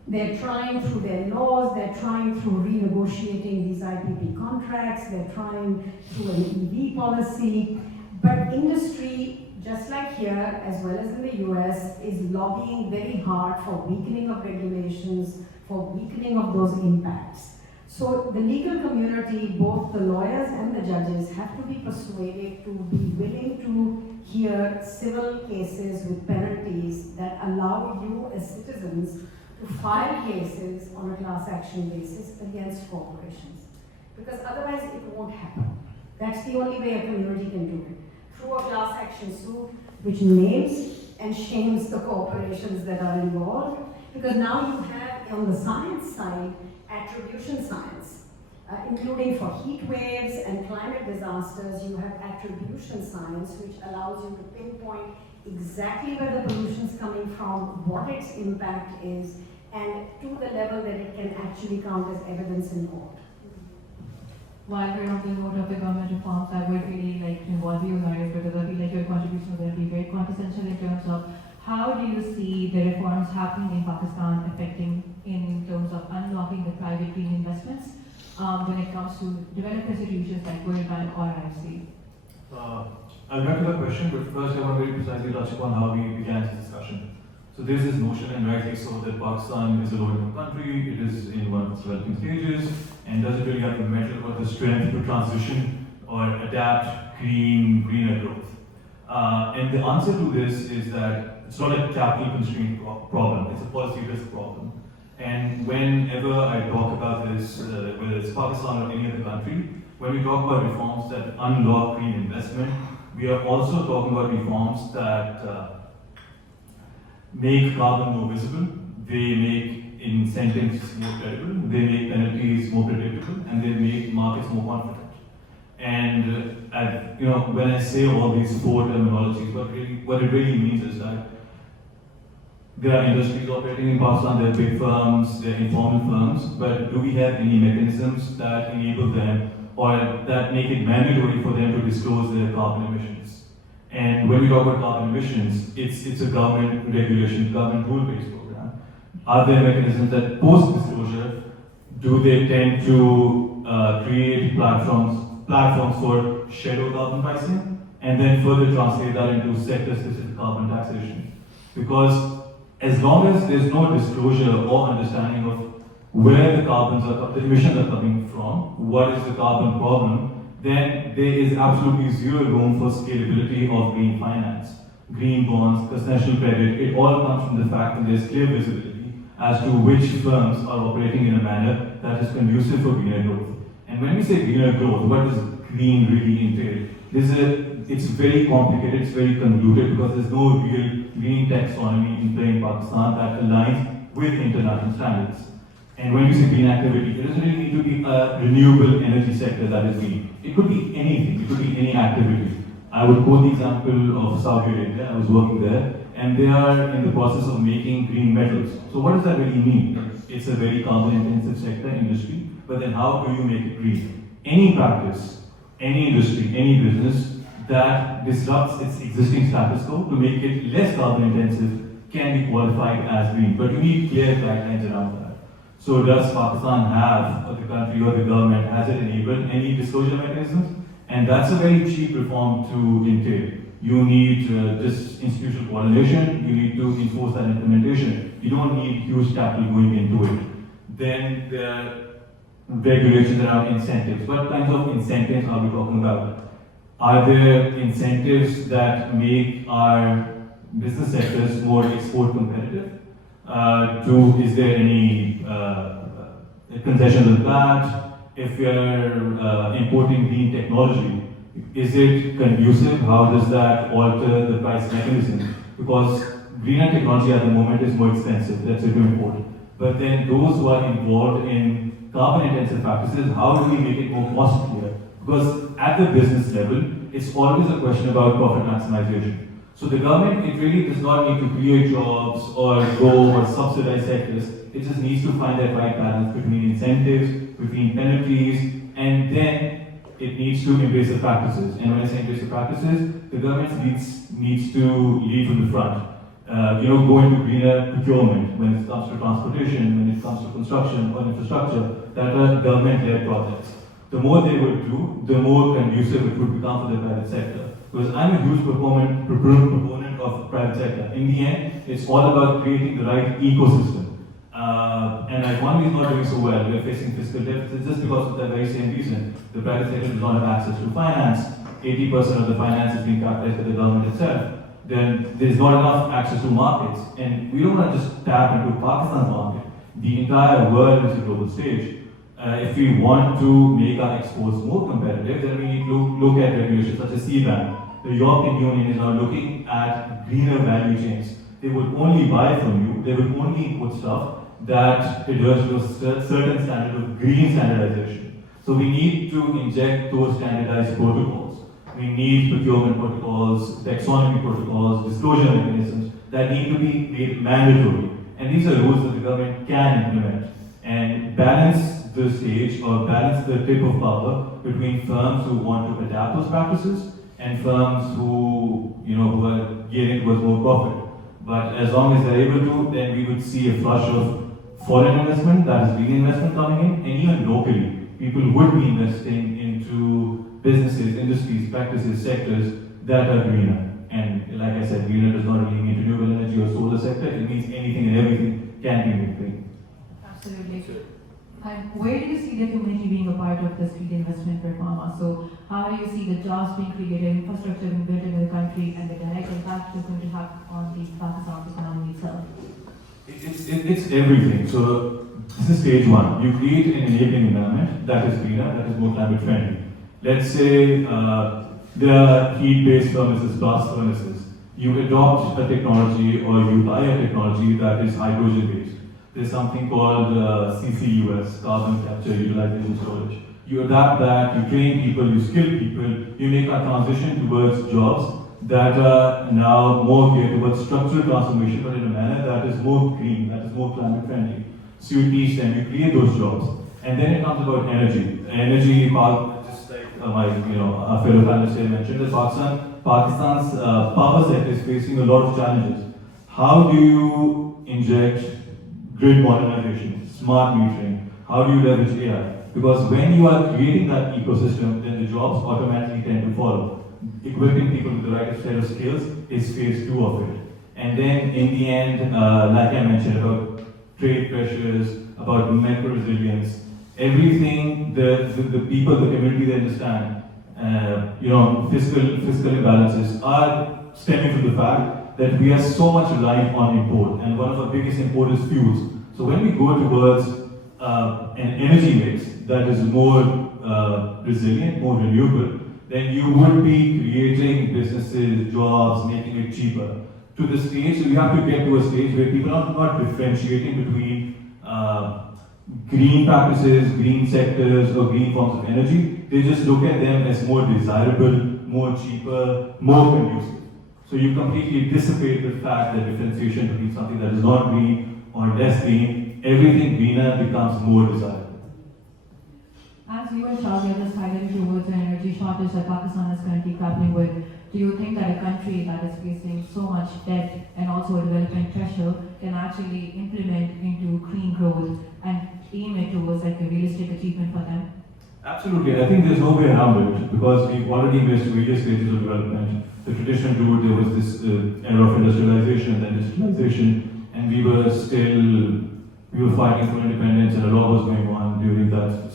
They're trying through their laws, they're trying through renegotiating these IPP contracts, they're trying through an EV policy. But industry, just like here, as well as in the US, is lobbying very hard for weakening of regulations, for weakening of those impacts. So the legal community, both the lawyers and the judges, have to be persuaded to be willing to hear civil cases with penalties that allow you as citizens to file cases on a class action basis against corporations. Because otherwise it won't happen. That's the only way a community can do it. Through a class action suit which names and shames the corporations that are involved. Because now you have on the science side, attribution science, including for heat waves and climate disasters. You have attribution science, which allows you to pinpoint exactly where the pollution is coming from, what its impact is, and to the level that it can actually count as evidence in court. While we're on the note of the government reforms, I would really like to involve you, Nauraiz, because I feel like your contribution will be very quintessential in terms of how do you see the reforms happening in Pakistan affecting in terms of unlocking the private green investments when it comes to developed institutions like World Bank or IFC? I'll get to the question, but first I want to very precisely touch upon how we began this discussion. So there's this notion, and rightly so, that Pakistan is a low-income country, it is in one of its developing stages, and doesn't really have the metal or the strength to transition or adapt greener growth. And the answer to this is that it's not a capital constraint problem, it's a policy risk problem. And whenever I talk about this, whether it's Pakistan or any other country, when we talk about reforms that unlock green investment, we are also talking about reforms that make carbon more visible, they make incentives more credible, they make penalties more predictable, and they make markets more confident. And when I say all these four terminologies, what it really means is that there are industries operating in Pakistan, there are big firms, there are informal firms, but do we have any mechanisms that enable them or that make it mandatory for them to disclose their carbon emissions? And when we talk about carbon emissions, it's a government regulation, government rule-based program. Are there mechanisms that post-disclosure, do they tend to create platforms for shadow carbon pricing, and then further translate that into sector-specific carbon taxation? Because as long as there's no disclosure or understanding of where the emissions are coming from, what is the carbon problem, then there is absolutely zero room for scalability of green finance. Green bonds, concessional credit, it all comes from the fact that there's clear visibility as to which firms are operating in a manner that is conducive for greener growth. And when we say greener growth, what does green really entail? It's very complicated, it's very convoluted because there's no real green taxonomy in play in Pakistan that aligns with international standards. And when we say green activity, it doesn't really need to be a renewable energy sector that is green. It could be anything, it could be any activity. I would quote the example of Saudi Arabia. I was working there, and they are in the process of making green metals. So what does that really mean? It's a very carbon-intensive sector, industry, but then how do you make it green? Any practice, any industry, any business that disrupts its existing status quo to make it less carbon-intensive can be qualified as green, but you need clear guidelines around that. So does Pakistan have, or the country or the government, has it enabled any disclosure mechanisms? And that's a very cheap reform to entail. You need just institutional coordination, you need to enforce that implementation. You don't need huge capital going into it. Then there are regulations around incentives. What kinds of incentives are we talking about? Are there incentives that make our business sectors more export competitive? Is there any concessions on that? If we are importing green technology, is it conducive? How does that alter the price mechanism? Because greener technology at the moment is more expensive, that's it to import. But then those who are involved in carbon-intensive practices, how do we make it more costlier? Because at the business level, it's always a question about profit maximization. So the government, it really does not need to create jobs or go or subsidize sectors. It just needs to find that right balance between incentives, between penalties, and then it needs to embrace the practices. And when I say embrace the practices, the government needs to lead from the front. Go into greener procurement when it comes to transportation, when it comes to construction or infrastructure, that are government-led projects. The more they would do, the more conducive it would become for the private sector. Because I'm a huge proponent of private sector. In the end, it's all about creating the right ecosystem. And our economy is not doing so well. We are facing fiscal deficits just because of that very same reason. The private sector does not have access to finance. 80% of the finance is being capitalized by the government itself. Then there's not enough access to markets. And we don't want to just tap into Pakistan's market. The entire world is a global stage. If we want to make our exports more competitive, then we need to look at regulations such as CBAM. The European Union is now looking at greener value chains. They will only buy from you, they will only import stuff that adheres to a certain standard of green standardization. So we need to inject those standardized protocols. We need procurement protocols, taxonomy protocols, disclosure mechanisms that need to be made mandatory. And these are rules that the government can implement and balance the stage or balance the tip of power between firms who want to adapt those practices and firms who are gearing towards more profit. But as long as they're able to, then we would see a flush of foreign investment, that is green investment coming in, and even locally, people would be investing into businesses, industries, practices, sectors that are greener. And like I said, greener does not really mean renewable energy or solar sector, it means anything and everything can be made green. Absolutely. And where do you see the community being a part of this green investment reform? So how do you see the jobs being created, infrastructure being built in the country, and the direct impact it's going to have on the Pakistan's economy itself? It's everything. So this is stage one. You create an enabling environment that is greener, that is more climate friendly. Let's say there are heat-based furnaces, blast furnaces. You adopt a technology or you buy a technology that is hydrogen-based. There's something called CCUS, carbon capture, utilization, storage. You adapt that, you train people, you skill people, you make a transition towards jobs that are now more geared towards structural transformation, but in a manner that is more green, that is more climate friendly. So you teach them, you create those jobs. And then it comes about energy. Energy, just like our fellow panelists here mentioned, that Pakistan's power sector is facing a lot of challenges. How do you inject grid modernization, smart metering? How do you leverage AI? Because when you are creating that ecosystem, then the jobs automatically tend to follow. Equipping people with the right set of skills is phase two of it. And then in the end, like I mentioned, about trade pressures, about macro resilience, everything the people, the community, they understand, fiscal imbalances are stemming from the fact that we are so much reliant on import, and one of our biggest import is fuels. So when we go towards an energy mix that is more resilient, more renewable, then you would be creating businesses, jobs, making it cheaper. To the stage, so you have to get to a stage where people are not differentiating between green practices, green sectors, or green forms of energy. They just look at them as more desirable, more cheaper, more conducive. So you completely dissipate the fact that differentiation between something that is not green or less green, everything greener becomes more desirable. As you and Shazia just highlighted towards an energy shortage that Pakistan is currently grappling with, do you think that a country that is facing so much debt and also a development pressure can actually implement into clean growth and aim it towards like a realistic achievement for them? Absolutely. I think there's no way around it because we've already missed various stages of development. The traditional route, there was this era of industrialization, then digitalization, and we were fighting for independence, and a lot was going on during that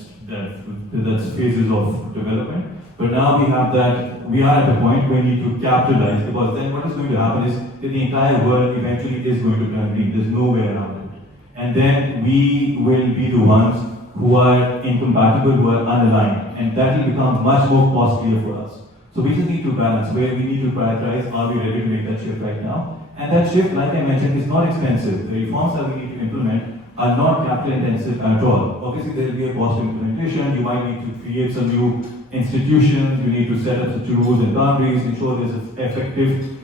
phases of development. But now we are at a point where we need to capitalize, because then what is going to happen is that the entire world eventually is going to turn green. There's no way around it. And then we will be the ones who are incompatible, who are unaligned, and that will become much more costlier for us. So we just need to balance where we need to prioritize, are we ready to make that shift right now? And that shift, like I mentioned, is not expensive. The reforms that we need to implement are not capital intensive at all. Obviously there will be a cost of implementation, you might need to create some new institutions, you need to set up the rules and boundaries, ensure there's an effective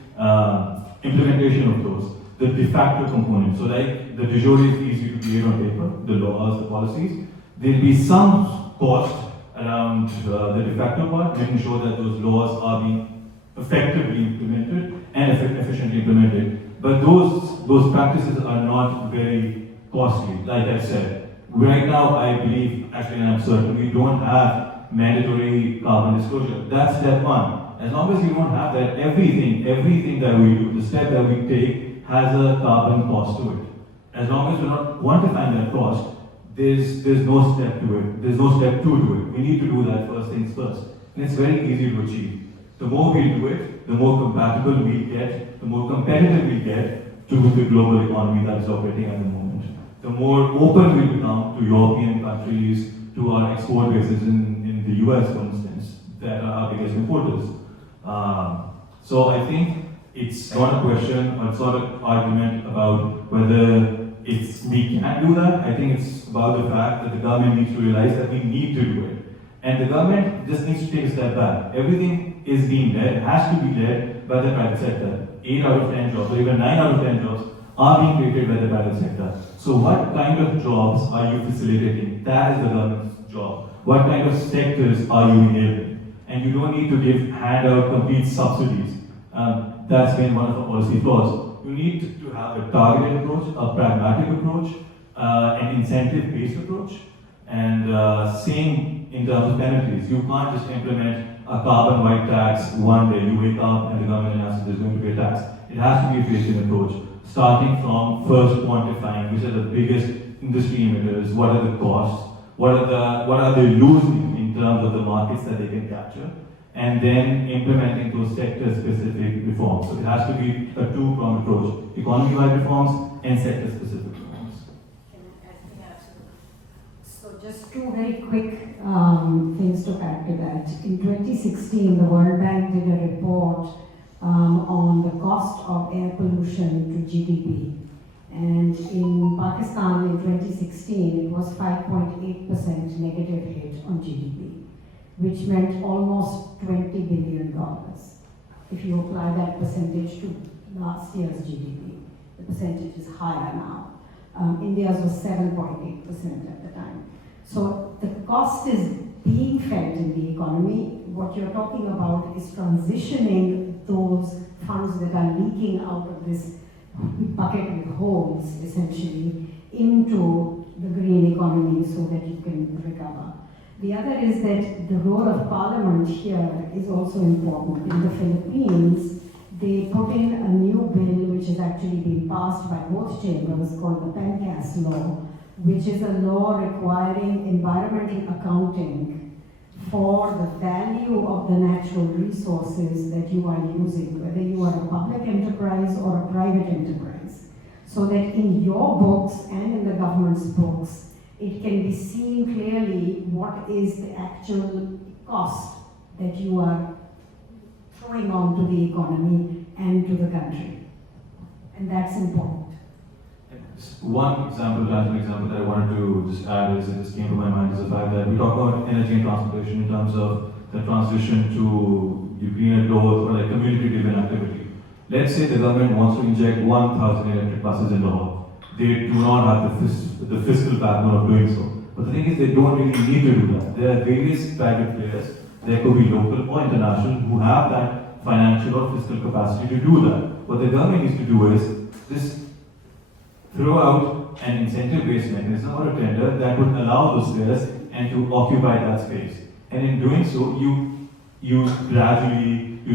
implementation of those. The de facto components, so like the de jure is easy to create on paper, the laws, the policies. There'll be some cost around the de facto part, making sure that those laws are being effectively implemented and efficiently implemented. But those practices are not very costly, like I said. Right now, I believe, actually I'm certain, we don't have mandatory carbon disclosure. That's step one. As long as you don't have that, everything that we do, the step that we take, has a carbon cost to it. As long as we're not quantifying that cost, there's no step to it. There's no step two to it. We need to do that first things first. And it's very easy to achieve. The more we do it, the more compatible we get, the more competitive we get to the global economy that is operating at the moment. The more open we become to European countries, to our export bases in the US, for instance, that are our biggest importers. So I think it's not a question, or it's not an argument about whether we can do that. I think it's about the fact that the government needs to realize that we need to do it. And the government just needs to take a step back. Everything is being led, has to be led by the private sector. 8 out of 10 jobs, or even 9 out of 10 jobs are being created by the private sector. So what kind of jobs are you facilitating? That is the government's job. What kind of sectors are you enabling? And you don't need to hand out complete subsidies. That's been one of our policy flaws. You need to have a targeted approach, a pragmatic approach, an incentive-based approach, and same in terms of penalties. You can't just implement a carbon white tax one day. You wake up and the government announces there's going to be a tax. It has to be a phased-in approach, starting from first quantifying which are the biggest industry emitters, what are the costs, what are they losing in terms of the markets that they can capture, and then implementing those sector-specific reforms. So it has to be a two-pronged approach: economy-wide reforms and sector-specific reforms. So just two very quick things to add to that. In 2016, the World Bank did a report on the cost of air pollution to GDP. And in Pakistan in 2016, it was 5.8% negative hit on GDP, which meant almost $20 billion. If you apply that percentage to last year's GDP, the percentage is higher now. India's was 7.8% at the time. So the cost is being felt in the economy. What you're talking about is transitioning those funds that are leaking out of this bucket with holes, essentially, into the green economy so that you can recover. The other is that the role of parliament here is also important. In the Philippines, they put in a new bill which which has actually been passed by both chambers called the PENCAS law, which is a law requiring environmental accounting for the value of the natural resources that you are using, whether you are a public enterprise or a private enterprise. So that in your books and in the government's books, it can be seen clearly what is the actual cost that you are throwing onto the economy and to the country. And that's important. One example, tangible example that I wanted to just add is, it just came to my mind, is the fact that we talk about energy and transportation in terms of the transition to greener growth or like community-driven activity. Let's say the government wants to inject 1,000 electric buses in Lahore. They do not have the fiscal backbone of doing so. But the thing is, they don't really need to do that. There are various private players, there could be local or international, who have that financial or fiscal capacity to do that. What the government needs to do is just throw out an incentive-based mechanism or a tender that would allow those players and to occupy that space. And in doing so, you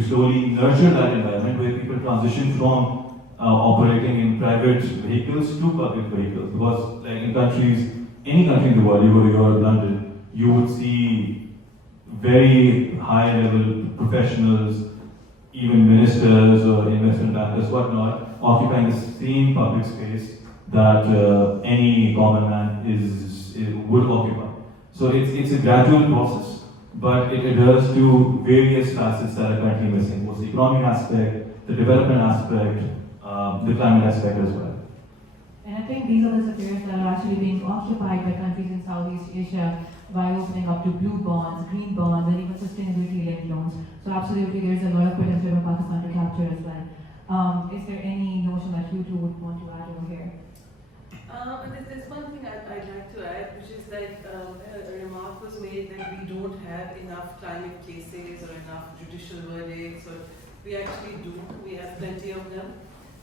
slowly nurture that environment where people transition from operating in private vehicles to public vehicles. Because like in countries, any country in the world, you go to Europe, London, you would see very high-level professionals, even ministers or investment bankers, whatnot, occupying the same public space that any common man would occupy. So it's a gradual process, but it adheres to various facets that are currently missing, both the economic aspect, the development aspect, the climate aspect as well. And I think these are the spheres that are actually being occupied by countries in Southeast Asia by opening up to blue bonds, green bonds, and even sustainability-linked loans. So absolutely, there's a lot of potential for Pakistan to capture as well. Is there any notion that you two would want to add over here? There's one thing I'd like to add, which is that a remark was made that we don't have enough climate cases or enough judicial verdicts, or we actually do. We have plenty of them.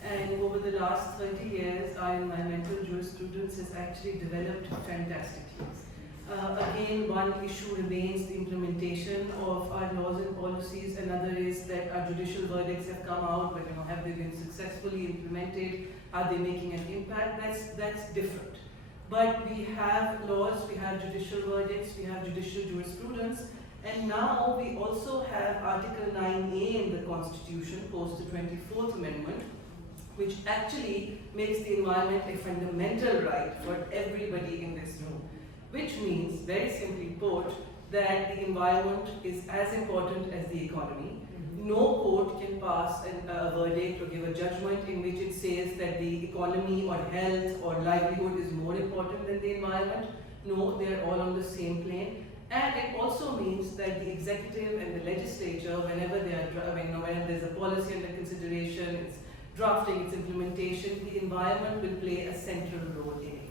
And over the last 30 years, our environmental jurisprudence has actually developed fantastically. Again, one issue remains the implementation of our laws and policies. Another is that our judicial verdicts have come out, but have they been successfully implemented? Are they making an impact? That's different. But we have laws, we have judicial verdicts, we have judicial jurisprudence, and now we also have Article 9A in the Constitution, post the 24th Amendment, which actually makes the environment a fundamental right for everybody in this room. Which means, very simply put, that the environment is as important as the economy. No court can pass a verdict or give a judgment in which it says that the economy or health or livelihood is more important than the environment. No, they are all on the same plane. And it also means that the executive and the legislature, whenever they are when there's a policy under consideration, it's drafting, its implementation, the environment will play a central role in it.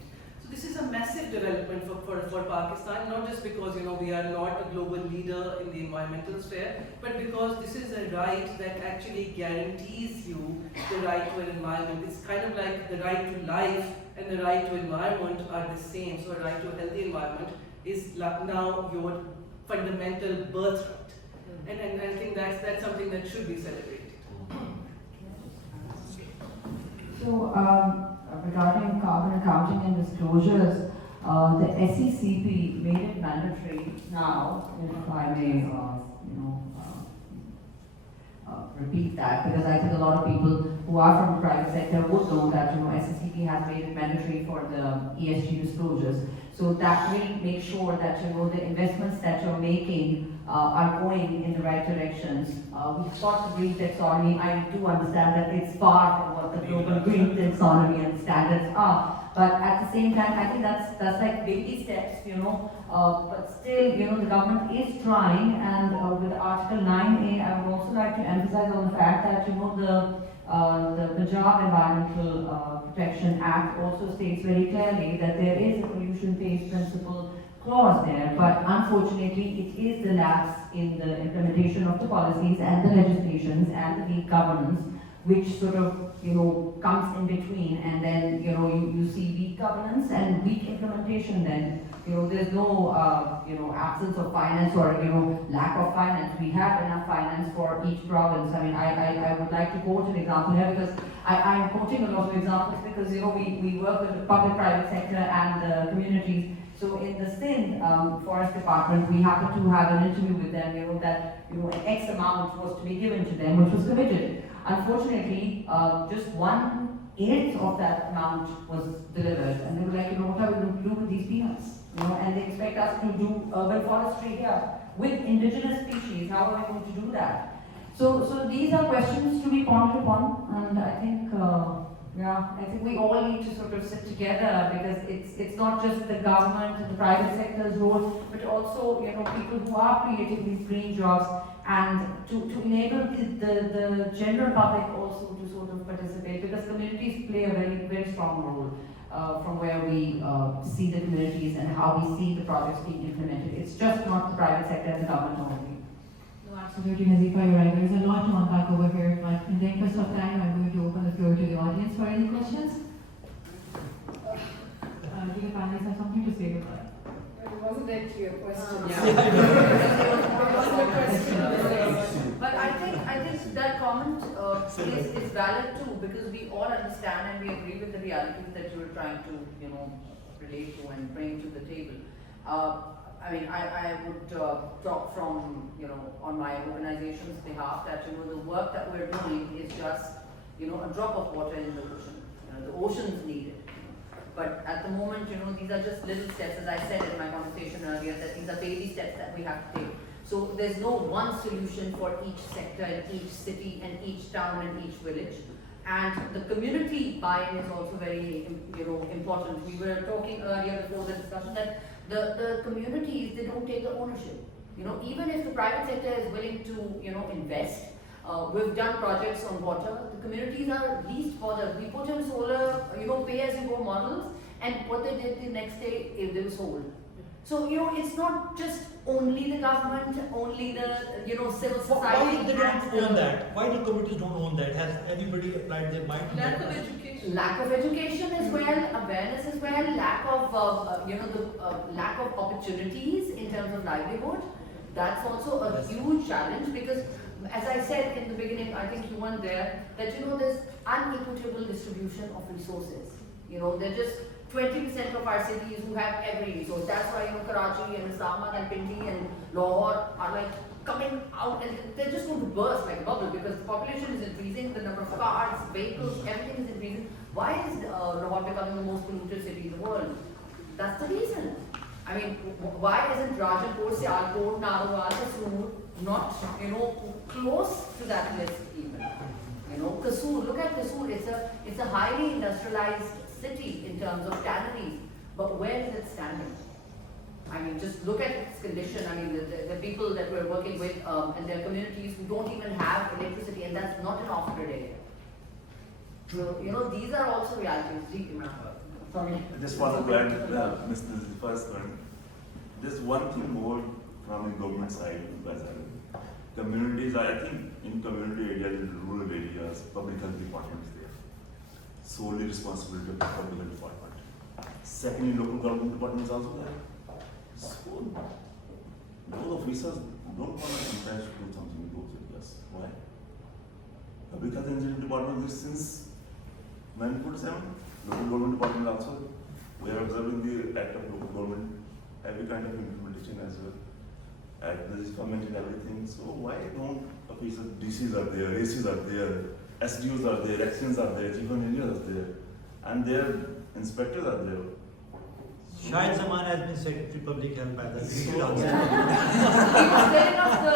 So this is a massive development for Pakistan, not just because we are not a global leader in the environmental sphere, but because this is a right that actually guarantees you the right to an environment. It's kind of like the right to life and the right to environment are the same. So a right to a healthy environment is now your fundamental birthright. And I think that's something that should be celebrated. So, regarding carbon accounting and disclosures, the SECP made it mandatory now, if I may, repeat that, because I think a lot of people who are from the private sector would know that SECP has made it mandatory for the ESG disclosures. So that will make sure that the investments that you're making are going in the right directions. We've got the green taxonomy. I do understand that it's far from what the global green taxonomy and standards are. But at the same time, I think that's like baby steps, but still, the government is trying, and with Article 9A, I would also like to emphasize on the fact that, the Punjab Environmental Protection Act also states very clearly that there is a pollution pays principle clause there, but unfortunately it is the lapse in the implementation of the policies and the legislations and the weak governance which sort of comes in between, and then you see weak governance and weak implementation then There's no absence of finance or lack of finance. We have enough finance for each province. I mean, I would like to quote an example here because I'm quoting a lot of examples because we work with the public-private sector and the communities. So in the Sindh Forest Department, we happened to have an interview with them. That an X amount was to be given to them, which was committed. Unfortunately, just 1/8 of that amount was delivered, and they were like, what are we going to do with these peanuts? And they expect us to do urban forestry here with indigenous species. How are we going to do that? So these are questions to be pondered upon, and I think we all need to sort of sit together because it's not just the government and the private sector's role, but also people who are creating these green jobs, and to enable the general public also to sort of participate, because communities play a very, very strong role from where we see the communities and how we see the projects being implemented. It's just not the private sector and the government only. No, absolutely, Nazifa, you're right. There's a lot to unpack over here, but in the interest of time, I'm going to open the floor to the audience for any questions. Do the panelists have something to say about it? It wasn't actually a question. But I think that comment is valid too, because we all understand and we agree with the realities that you were trying to relate to and bring to the table. I would talk from on my organization's behalf that the work that we're doing is just a drop of water in the ocean. The ocean's needed. But at the moment, these are just little steps, as I said in my conversation earlier, that these are baby steps that we have to take. So there's no one solution for each sector and each city and each town and each village. And the community buy-in is also very important. We were talking earlier before the discussion that the communities, they don't take the ownership. Even if the private sector is willing to invest, we've done projects on water. The communities are least bothered. We put in solar, pay-as-you-go models, and what they did the next day, they were sold. So it's not just only the government, only the civil society. Why they don't own that? Why the communities don't own that? Has anybody applied their mind to Lack that? of education. Lack of education as well, awareness as well, lack of lack of opportunities in terms of livelihood. That's also a huge challenge because, as I said in the beginning, I think you weren't there, that there's unequitable distribution of resources. They're just 20% of our cities who have every resource. That's why Karachi and Islamabad and Pindi and Lahore are like coming out and they're just going to burst like a bubble because the population is increasing, the number of cars, vehicles, everything is increasing. Why is Lahore becoming the most polluted city in the world? That's the reason. I mean, why isn't Rajanpur, Sialkot, Nauraiz, Kasur not close to that list even? Kasur, look at Kasur. It's a highly industrialized city in terms of tanneries, but where is it standing? I mean, just look at its condition. I mean, the people that we're working with and their communities who don't even have electricity, and that's not an off-grid area. So, these are also realities. Sorry. I just want to add, Mr. Nazifa's point. There's one thing more from the government side, because communities, I think in community areas, in rural areas, public health department is there. Solely responsibility of the public health department. Secondly, local government department is also there. So, those officers don't want to sometimes do something in those areas. Why? Public health engineering department is since 1947. Local government department also. We are observing the act of local government, every kind of implementation as well. There is mentioned everything. So why don't officers, DCs are there, ACs are there, SDOs are there, actions are there, chief engineers are there, and their inspectors are there. Shahid Zaman has been Secretary Public Health by the He was telling us the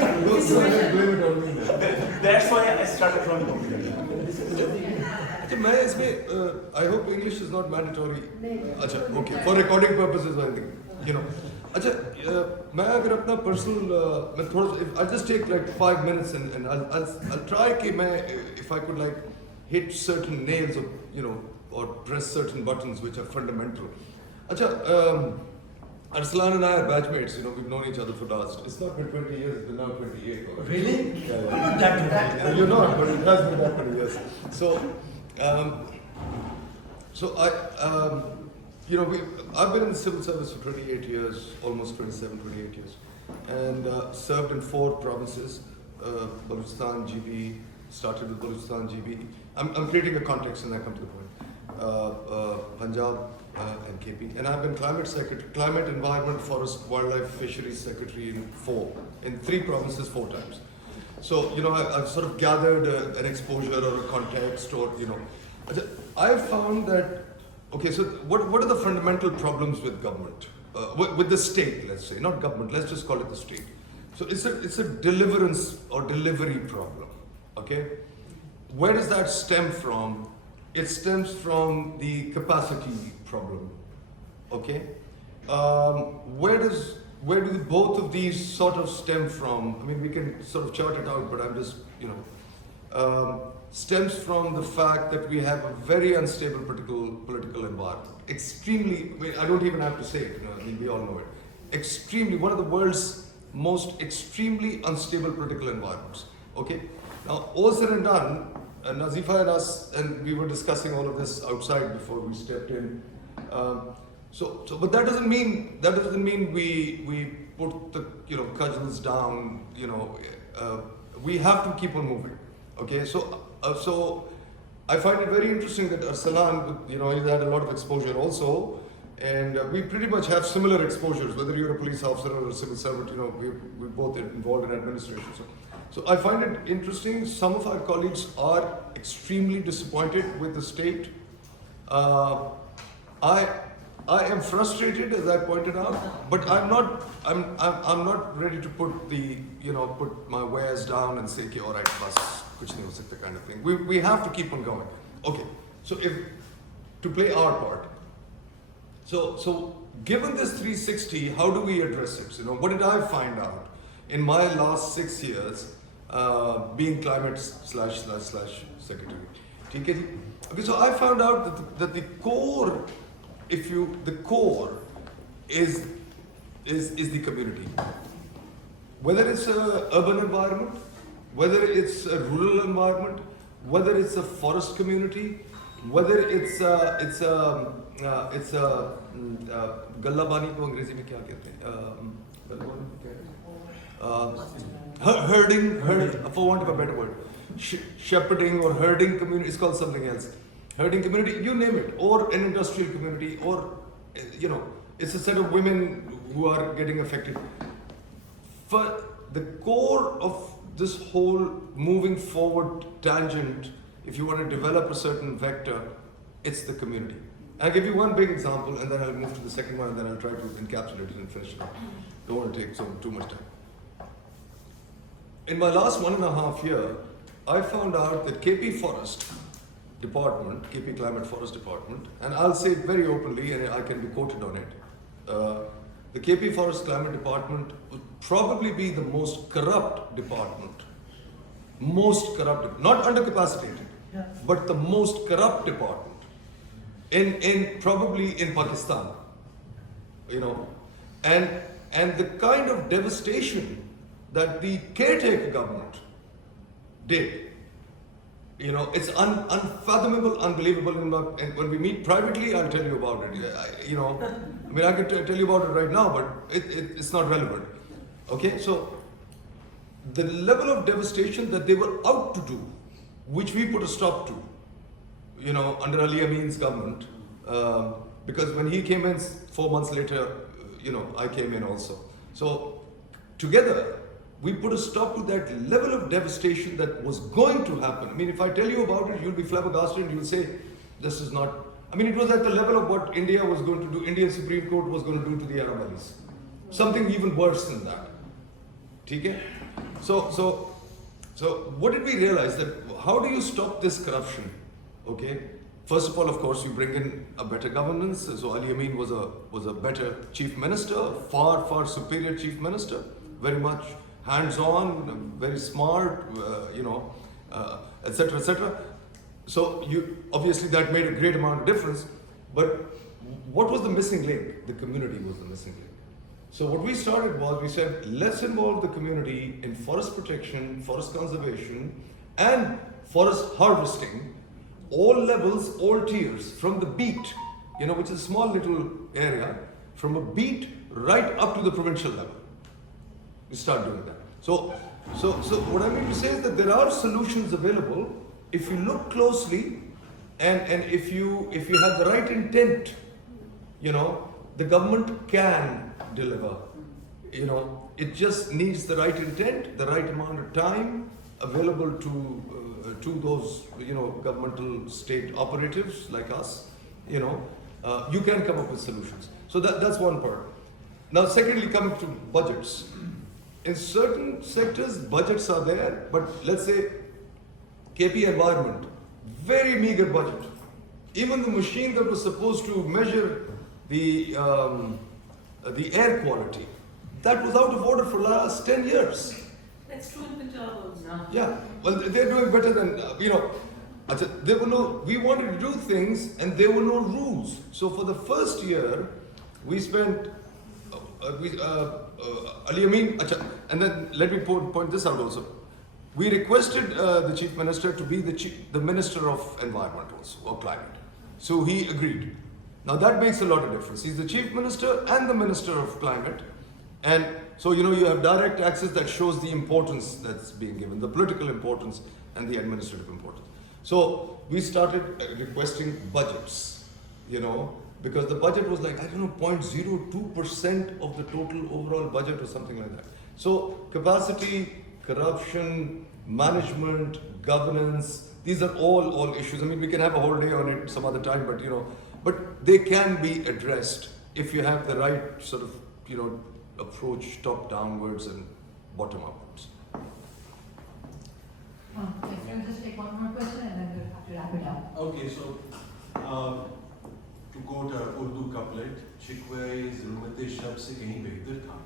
terrible situation. That's why I started from the computer. I hope English is not mandatory. Acha, okay, for recording purposes, I think, Acha, मैं अगर अपना personal, मैं थोड़ा, I'll just take like 5 minutes and I'll try कि मैं, if I could like hit certain nails or or press certain buttons which are fundamental. Acha, Arslan and I are batchmates. We've known each other for last. It's not been 20 years. It's been now 28. Really? Yeah. That You're not, but it has been that many years. So I've been in the civil service for 28 years, almost 27, 28 years, and served in 4 provinces, Balochistan, GB, started with Balochistan, GB. I'm creating a context and I come to the point. Punjab and KP. And I've been climate, environment, forest, wildlife, fisheries secretary in 3 provinces 4 times. So, I've sort of gathered an exposure or a context or, I've found that, okay, so what are the fundamental problems with government? With the state, let's say, not government, let's just call it the state. So it's a deliverance or delivery problem, okay? Where does that stem from? It stems from the capacity problem, okay? Where do both of these sort of stem from? I mean, we can sort of chart it out, but I'm just, stems from the fact that we have a very unstable political environment. Extremely, I mean, I don't even have to say it, I mean, we all know it. Extremely, one of the world's most extremely unstable political environments, okay? Now, all said and done, Nazifa and us, and we were discussing all of this outside before we stepped in. But that doesn't mean we put the cudgels down. We have to keep on moving. Okay, so I find it very interesting that Arsalan, he's had a lot of exposure also, and we pretty much have similar exposures. Whether you're a police officer or a civil servant, we're both involved in administration. So I find it interesting. Some of our colleagues are extremely disappointed with the state. I am frustrated, as I pointed out, but I'm not ready to put my wares down and say, okay, all right, bas, kuch nahi ho sakta kind of thing. We have to keep on going. Okay, so to play our part. So given this 360, how do we address it? What did I find out in my last 6 years being climate slash secretary? Okay, so I found out that the core, the core is the community. Whether it's an urban environment, whether it's a rural environment, whether it's a forest community, whether it's a gallabani ko अंग्रेजी में क्या कहते हैं? Herding, for want of a better word, shepherding or herding community, it's called something else. Herding community, you name it, or an industrial community, or it's a set of women who are getting affected. For the core of this whole moving forward tangent, if you want to develop a certain vector, it's the community. I'll give you one big example, and then I'll move to the second one, and then I'll try to encapsulate it and finish it up. Don't want to take too much time. In my last 1.5 years, I found out that KP Forest Department, KP Climate Forest Department, and I'll say it very openly, and I can be quoted on it, the KP Forest Climate Department would probably be the most corrupt department. Most corrupt, not undercapacitated, but the most corrupt department probably in Pakistan. And the kind of devastation that the caretaker government did, it's unfathomable, unbelievable. And when we meet privately, I'll tell you about it. I can tell you about it right now, but it's not relevant. Okay, so the level of devastation that they were out to do, which we put a stop to, under Ali Amin's government, because when he came in 4 months later, I came in also. So together, we put a stop to that level of devastation that was going to happen. I mean, if I tell you about it, you'll be flabbergasted and you'll say, this is not, it was at the level of what India was going to do, Indian Supreme Court was going to do to the Arab-Alis. Something even worse than that. Okay? So what did we realize? That how do you stop this corruption? Okay? First of all, of course, you bring in a better governance. So Ali Amin was a better chief minister, far superior chief minister, very much hands-on, very smart, etc., etc. So obviously that made a great amount of difference. But what was the missing link? The community was the missing link. So what we started was, we said, let's involve the community in forest protection, forest conservation, and forest harvesting, all levels, all tiers, from the beat, which is a small little area, from a beat right up to the provincial level. You start doing that. So what I mean to say is that there are solutions available if you look closely, and if you have the right intent, the government can deliver. It just needs the right intent, the right amount of time available to those governmental state operatives like us. You can come up with solutions. So that's one part. Now, secondly, coming to budgets. In certain sectors, budgets are there, but let's say KP Environment, very meager budget. Even the machine that was supposed to measure the air quality, that was out of order for the last 10 years. That's true in Punjab also. Yeah, well, they're doing better than, we wanted to do things and there were no rules. So for the first year, we spent, Ali Amin, and then let me point this out also. We requested the Chief Minister to be the Minister of Environment also, or Climate. So he agreed. Now that makes a lot of difference. He's the Chief Minister and the Minister of Climate. And so, you have direct access that shows the importance that's being given, the political importance and the administrative importance. So we started requesting budgets, because the budget was like, 0.02% of the total overall budget or something like that. So capacity, corruption, management, governance, these are all issues. I mean, we can have a whole day on it some other time, but they can be addressed if you have the right sort of, approach top downwards and bottom upwards. Yes, we'll just take one more question and then we'll have to wrap it up. Okay, so to quote a Urdu couplet, शिकवे ज़ुल्मत शब से कहीं बेहतर था,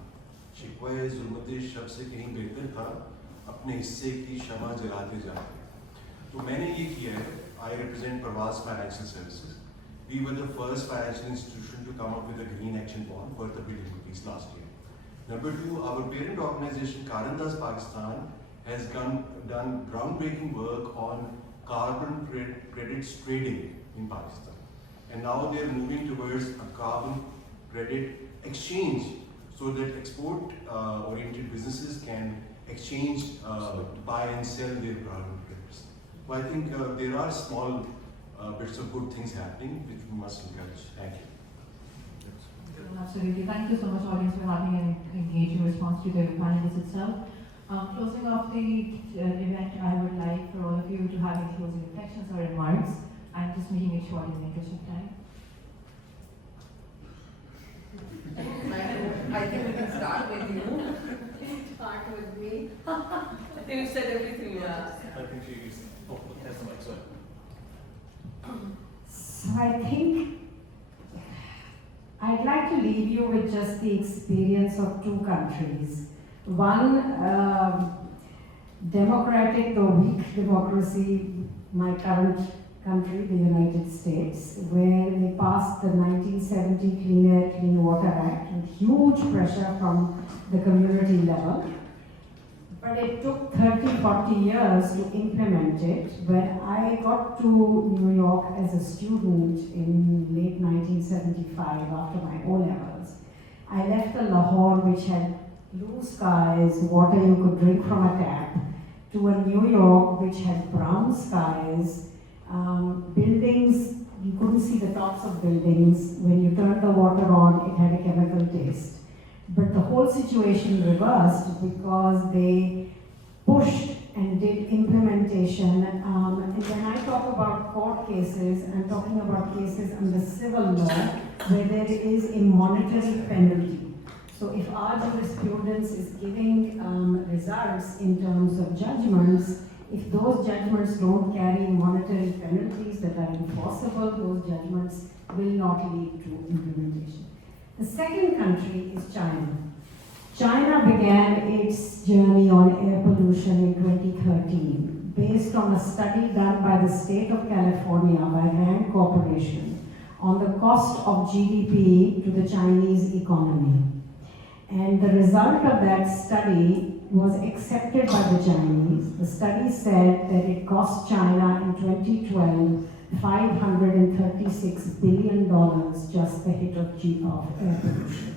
शिकवे ज़ुल्मत शब से कहीं बेहतर था, अपने हिस्से की शमा जलाते जाते. तो मैंने ये किया है. I represent Parvaz Financial Services. We were the first financial institution to come up with a green action bond worth ₹1 billion last year. Number two, our parent organization Karandas Pakistan has done groundbreaking work on carbon credits trading in Pakistan. And now they are moving towards a carbon credit exchange so that export-oriented businesses can exchange, buy and sell their carbon credits. So I think there are small bits of good things happening which we must encourage. Thank you. Absolutely. Thank you so much, audience, for having an engaging response to the panelists itself. Closing off the event, I would like for all of you to have any closing reflections or remarks. I'm just making it short in the interest of time. I think we can start with you. Start with me. I think you said everything you wanted. I think she's. Oh, that's the mic, sorry. So I think I'd like to leave you with just the experience of two countries. One, democratic though weak democracy, my current country, the United States, where they passed the 1970 Clean Air, Clean Water Act with huge pressure from the community level. But it took 30, 40 years to implement it. When I got to New York as a student in late 1975 after my O-levels, I left the Lahore, which had blue skies, water you could drink from a tap, to a New York which had brown skies, buildings, you couldn't see the tops of buildings. When you turned the water on, it had a chemical taste. But the whole situation reversed because they pushed and did implementation. And when I talk about court cases, I'm talking about cases under civil law where there is a monetary penalty. So if our jurisprudence is giving results in terms of judgments, if those judgments don't carry monetary penalties that are enforceable, those judgments will not lead to implementation. The second country is China. China began its journey on air pollution in 2013 based on a study done by the state of California by Rand Corporation on the cost of GDP to the Chinese economy. And the result of that study was accepted by the Chinese. The study said that it cost China in 2012 $536 billion just the hit of air pollution.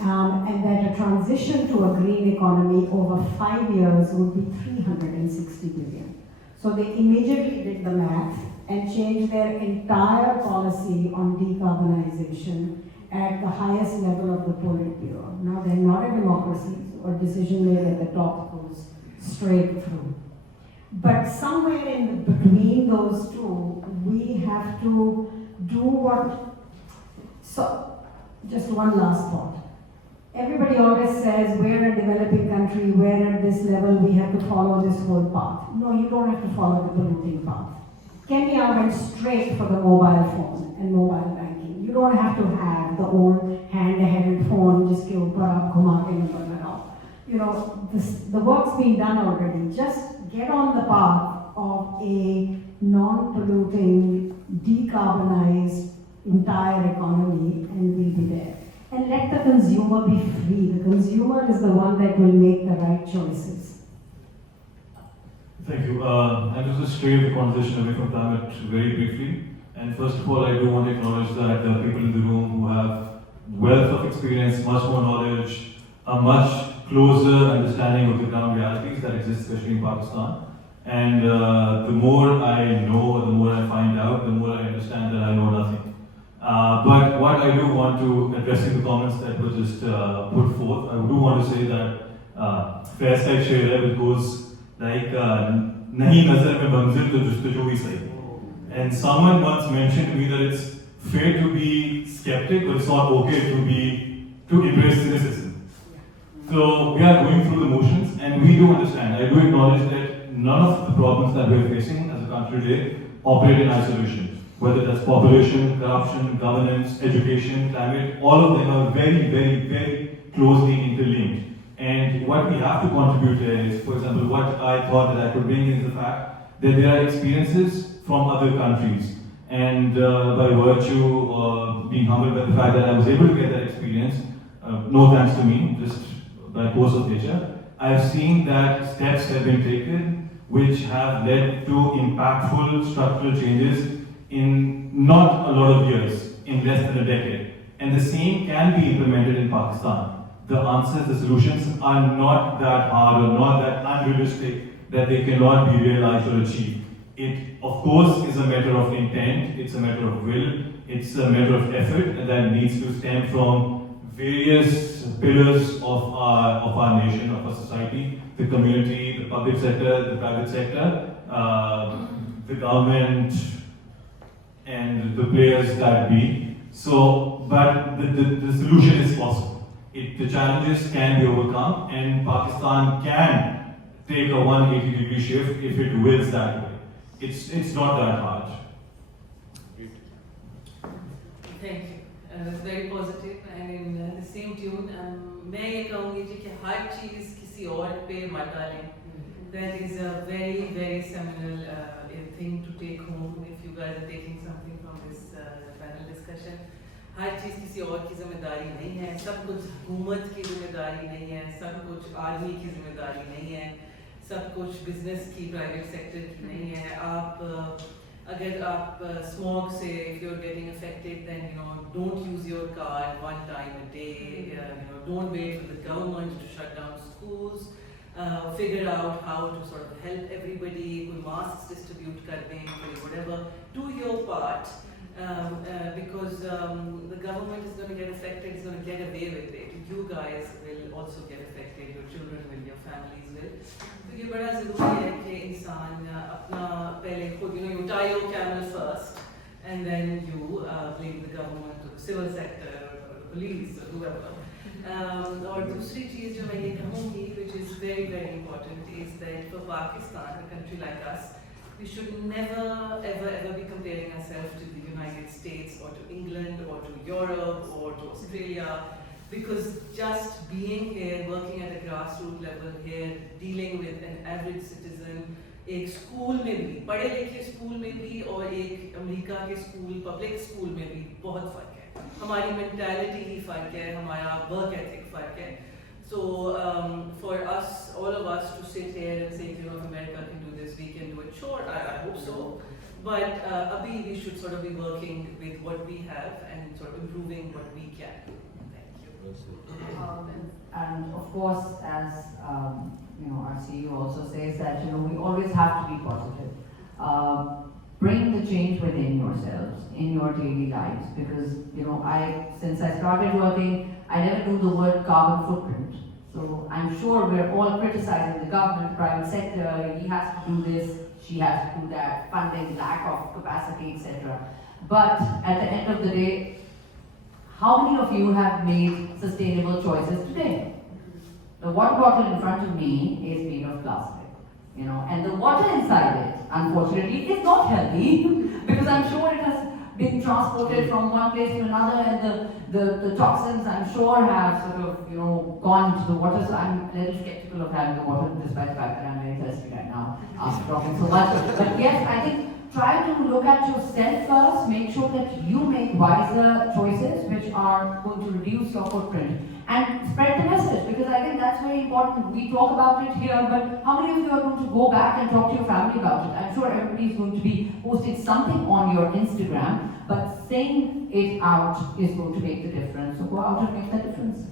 And that a transition to a green economy over 5 years would be 360 billion. So they immediately did the math and changed their entire policy on decarbonization at the highest level of the Politburo. Now they're not a democracy, or decision made at the top goes straight through. But somewhere in between those two, we have to do what. So, just one last thought. Everybody always says, we're a developing country, we're at this level, we have to follow this whole path. No, you don't have to follow the polluting path. Kenya went straight for the mobile phone and mobile banking. You don't have to have the old hand-held phone, just ke upar aap ghuma ke number lagao. You know, the work's been done already. Just get on the path of a non-polluting, decarbonized entire economy and we'll be there. And let the consumer be free. The consumer is the one that will make the right choices. Thank you. I just stray the conversation away from climate very briefly. And first of all, I do want to acknowledge that there are people in the room who have wealth of experience, much more knowledge, a much closer understanding of the ground realities that exist, especially in Pakistan. And the more I know, the more I find out, the more I understand that I know nothing. But what I do want to, addressing the comments that were just put forth, I do want to say that fair side share which goes like nahi nazar mein manzil to justaju hi sahi. And someone once mentioned to me that it's fair to be skeptic, but it's not okay to embrace cynicism. So we are going through the motions, and we do understand. I do acknowledge that none of the problems that we are facing as a country today operate in isolation. Whether that's population, corruption, governance, education, climate, all of them are very, very, very closely interlinked. And what we have to contribute here is, for example, what I thought that I could bring in is the fact that there are experiences from other countries. And by virtue of being humbled by the fact that I was able to get that experience, no thanks to me, just by course of nature, I've seen that steps have been taken which have led to impactful structural changes in not a lot of years, in less than a decade. And the same can be implemented in Pakistan. The answers, the solutions are not that hard or not that unrealistic that they cannot be realized or achieved. It, of course, is a matter of intent, it's a matter of will, it's a matter of effort, and that needs to stem from various pillars of our nation, of our society, the community, the public sector, the private sector, the government, and the players that be. So, but the solution is possible. The challenges can be overcome, and Pakistan can take a 180-degree shift if it wills that way. It's not that hard. Thank you. Very positive, and in the same tune, मैं ये कहूँगी जी कि हर चीज़ किसी और पे मत डालें. That is a very, very seminal thing to take home if you guys are taking something from this panel discussion. हर चीज़ किसी और की जिम्मेदारी नहीं है, सब कुछ हुकूमत की जिम्मेदारी नहीं है, सब कुछ आर्मी की जिम्मेदारी नहीं है, सब कुछ बिजनेस की, प्राइवेट सेक्टर की नहीं है. अगर आप स्मॉग से if you're getting affected, then don't use your car one time a day. Don't wait for the government to shut down schools. Figure out how to sort of help everybody. कोई masks distribute कर दें, whatever. Do your part. Because the government is going to get affected, is going to get away with it. You guys will also get affected, your children will, your families will. तो ये बड़ा ज़रूरी है कि इंसान अपना पहले खुद, you tie your camel first, and then you blame the government or the civil sector or the police or whoever. और दूसरी चीज़ जो मैं ये कहूँगी, which is very, very important, is that for Pakistan, a country like us, we should never, ever, ever be comparing ourselves to the United States or to England or to Europe or to Australia, because just being here, working at a grassroots level here, dealing with an average citizen, एक school में भी, पढ़े लिखे school में भी और एक America के स्कूल, पब्लिक स्कूल में भी बहुत फ़र्क है. हमारी मेंटालिटी ही फ़र्क है, हमारा वर्क एथिक फ़र्क है. So for us, all of us to sit here and say, America can do this, we can do it. Sure, I hope so. But we should sort of be working with what we have and sort of improving what we can. Thank you. And of course, as our CEO also says that we always have to be positive. Bring the change within yourselves in your daily lives, because since I started working, I never knew the word carbon footprint. So I'm sure we're all criticizing the government, private sector. He has to do this, she has to do that, funding, lack of capacity, etc. But at the end of the day, how many of you have made sustainable choices today? The water bottle in front of me is made of plastic, and the water inside it, unfortunately, is not healthy because I'm sure it has been transported from one place to another, and the toxins, I'm sure, have sort of gone to the water. So I'm a little skeptical of having the water, despite the fact that I'm very thirsty right now after talking so much. But yes, I think try to look at yourself first. Make sure that you make wiser choices which are going to reduce your footprint, and spread the message, because I think that's very important. We talk about it here, but how many of you are going to go back and talk to your family about it? I'm sure everybody is going to be posting something on your Instagram, but saying it out is going to make the difference. So go out and make that difference.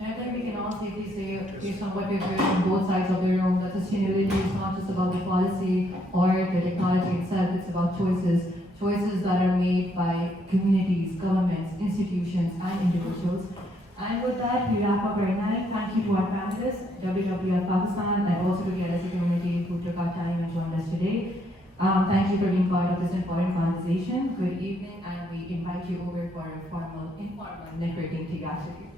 And I think we can all safely say, based on what we've heard from both sides of the room, that sustainability is not just about the policy or the technology itself, it's about choices. Choices that are made by communities, governments, institutions, and individuals. And with that, we wrap up our night. Thank you to our panelists, WWF Pakistan, and also to the LSE community who took our time and joined us today. Thank you for being part of this important conversation. Good evening, and we invite you over for a informal networking tea actually.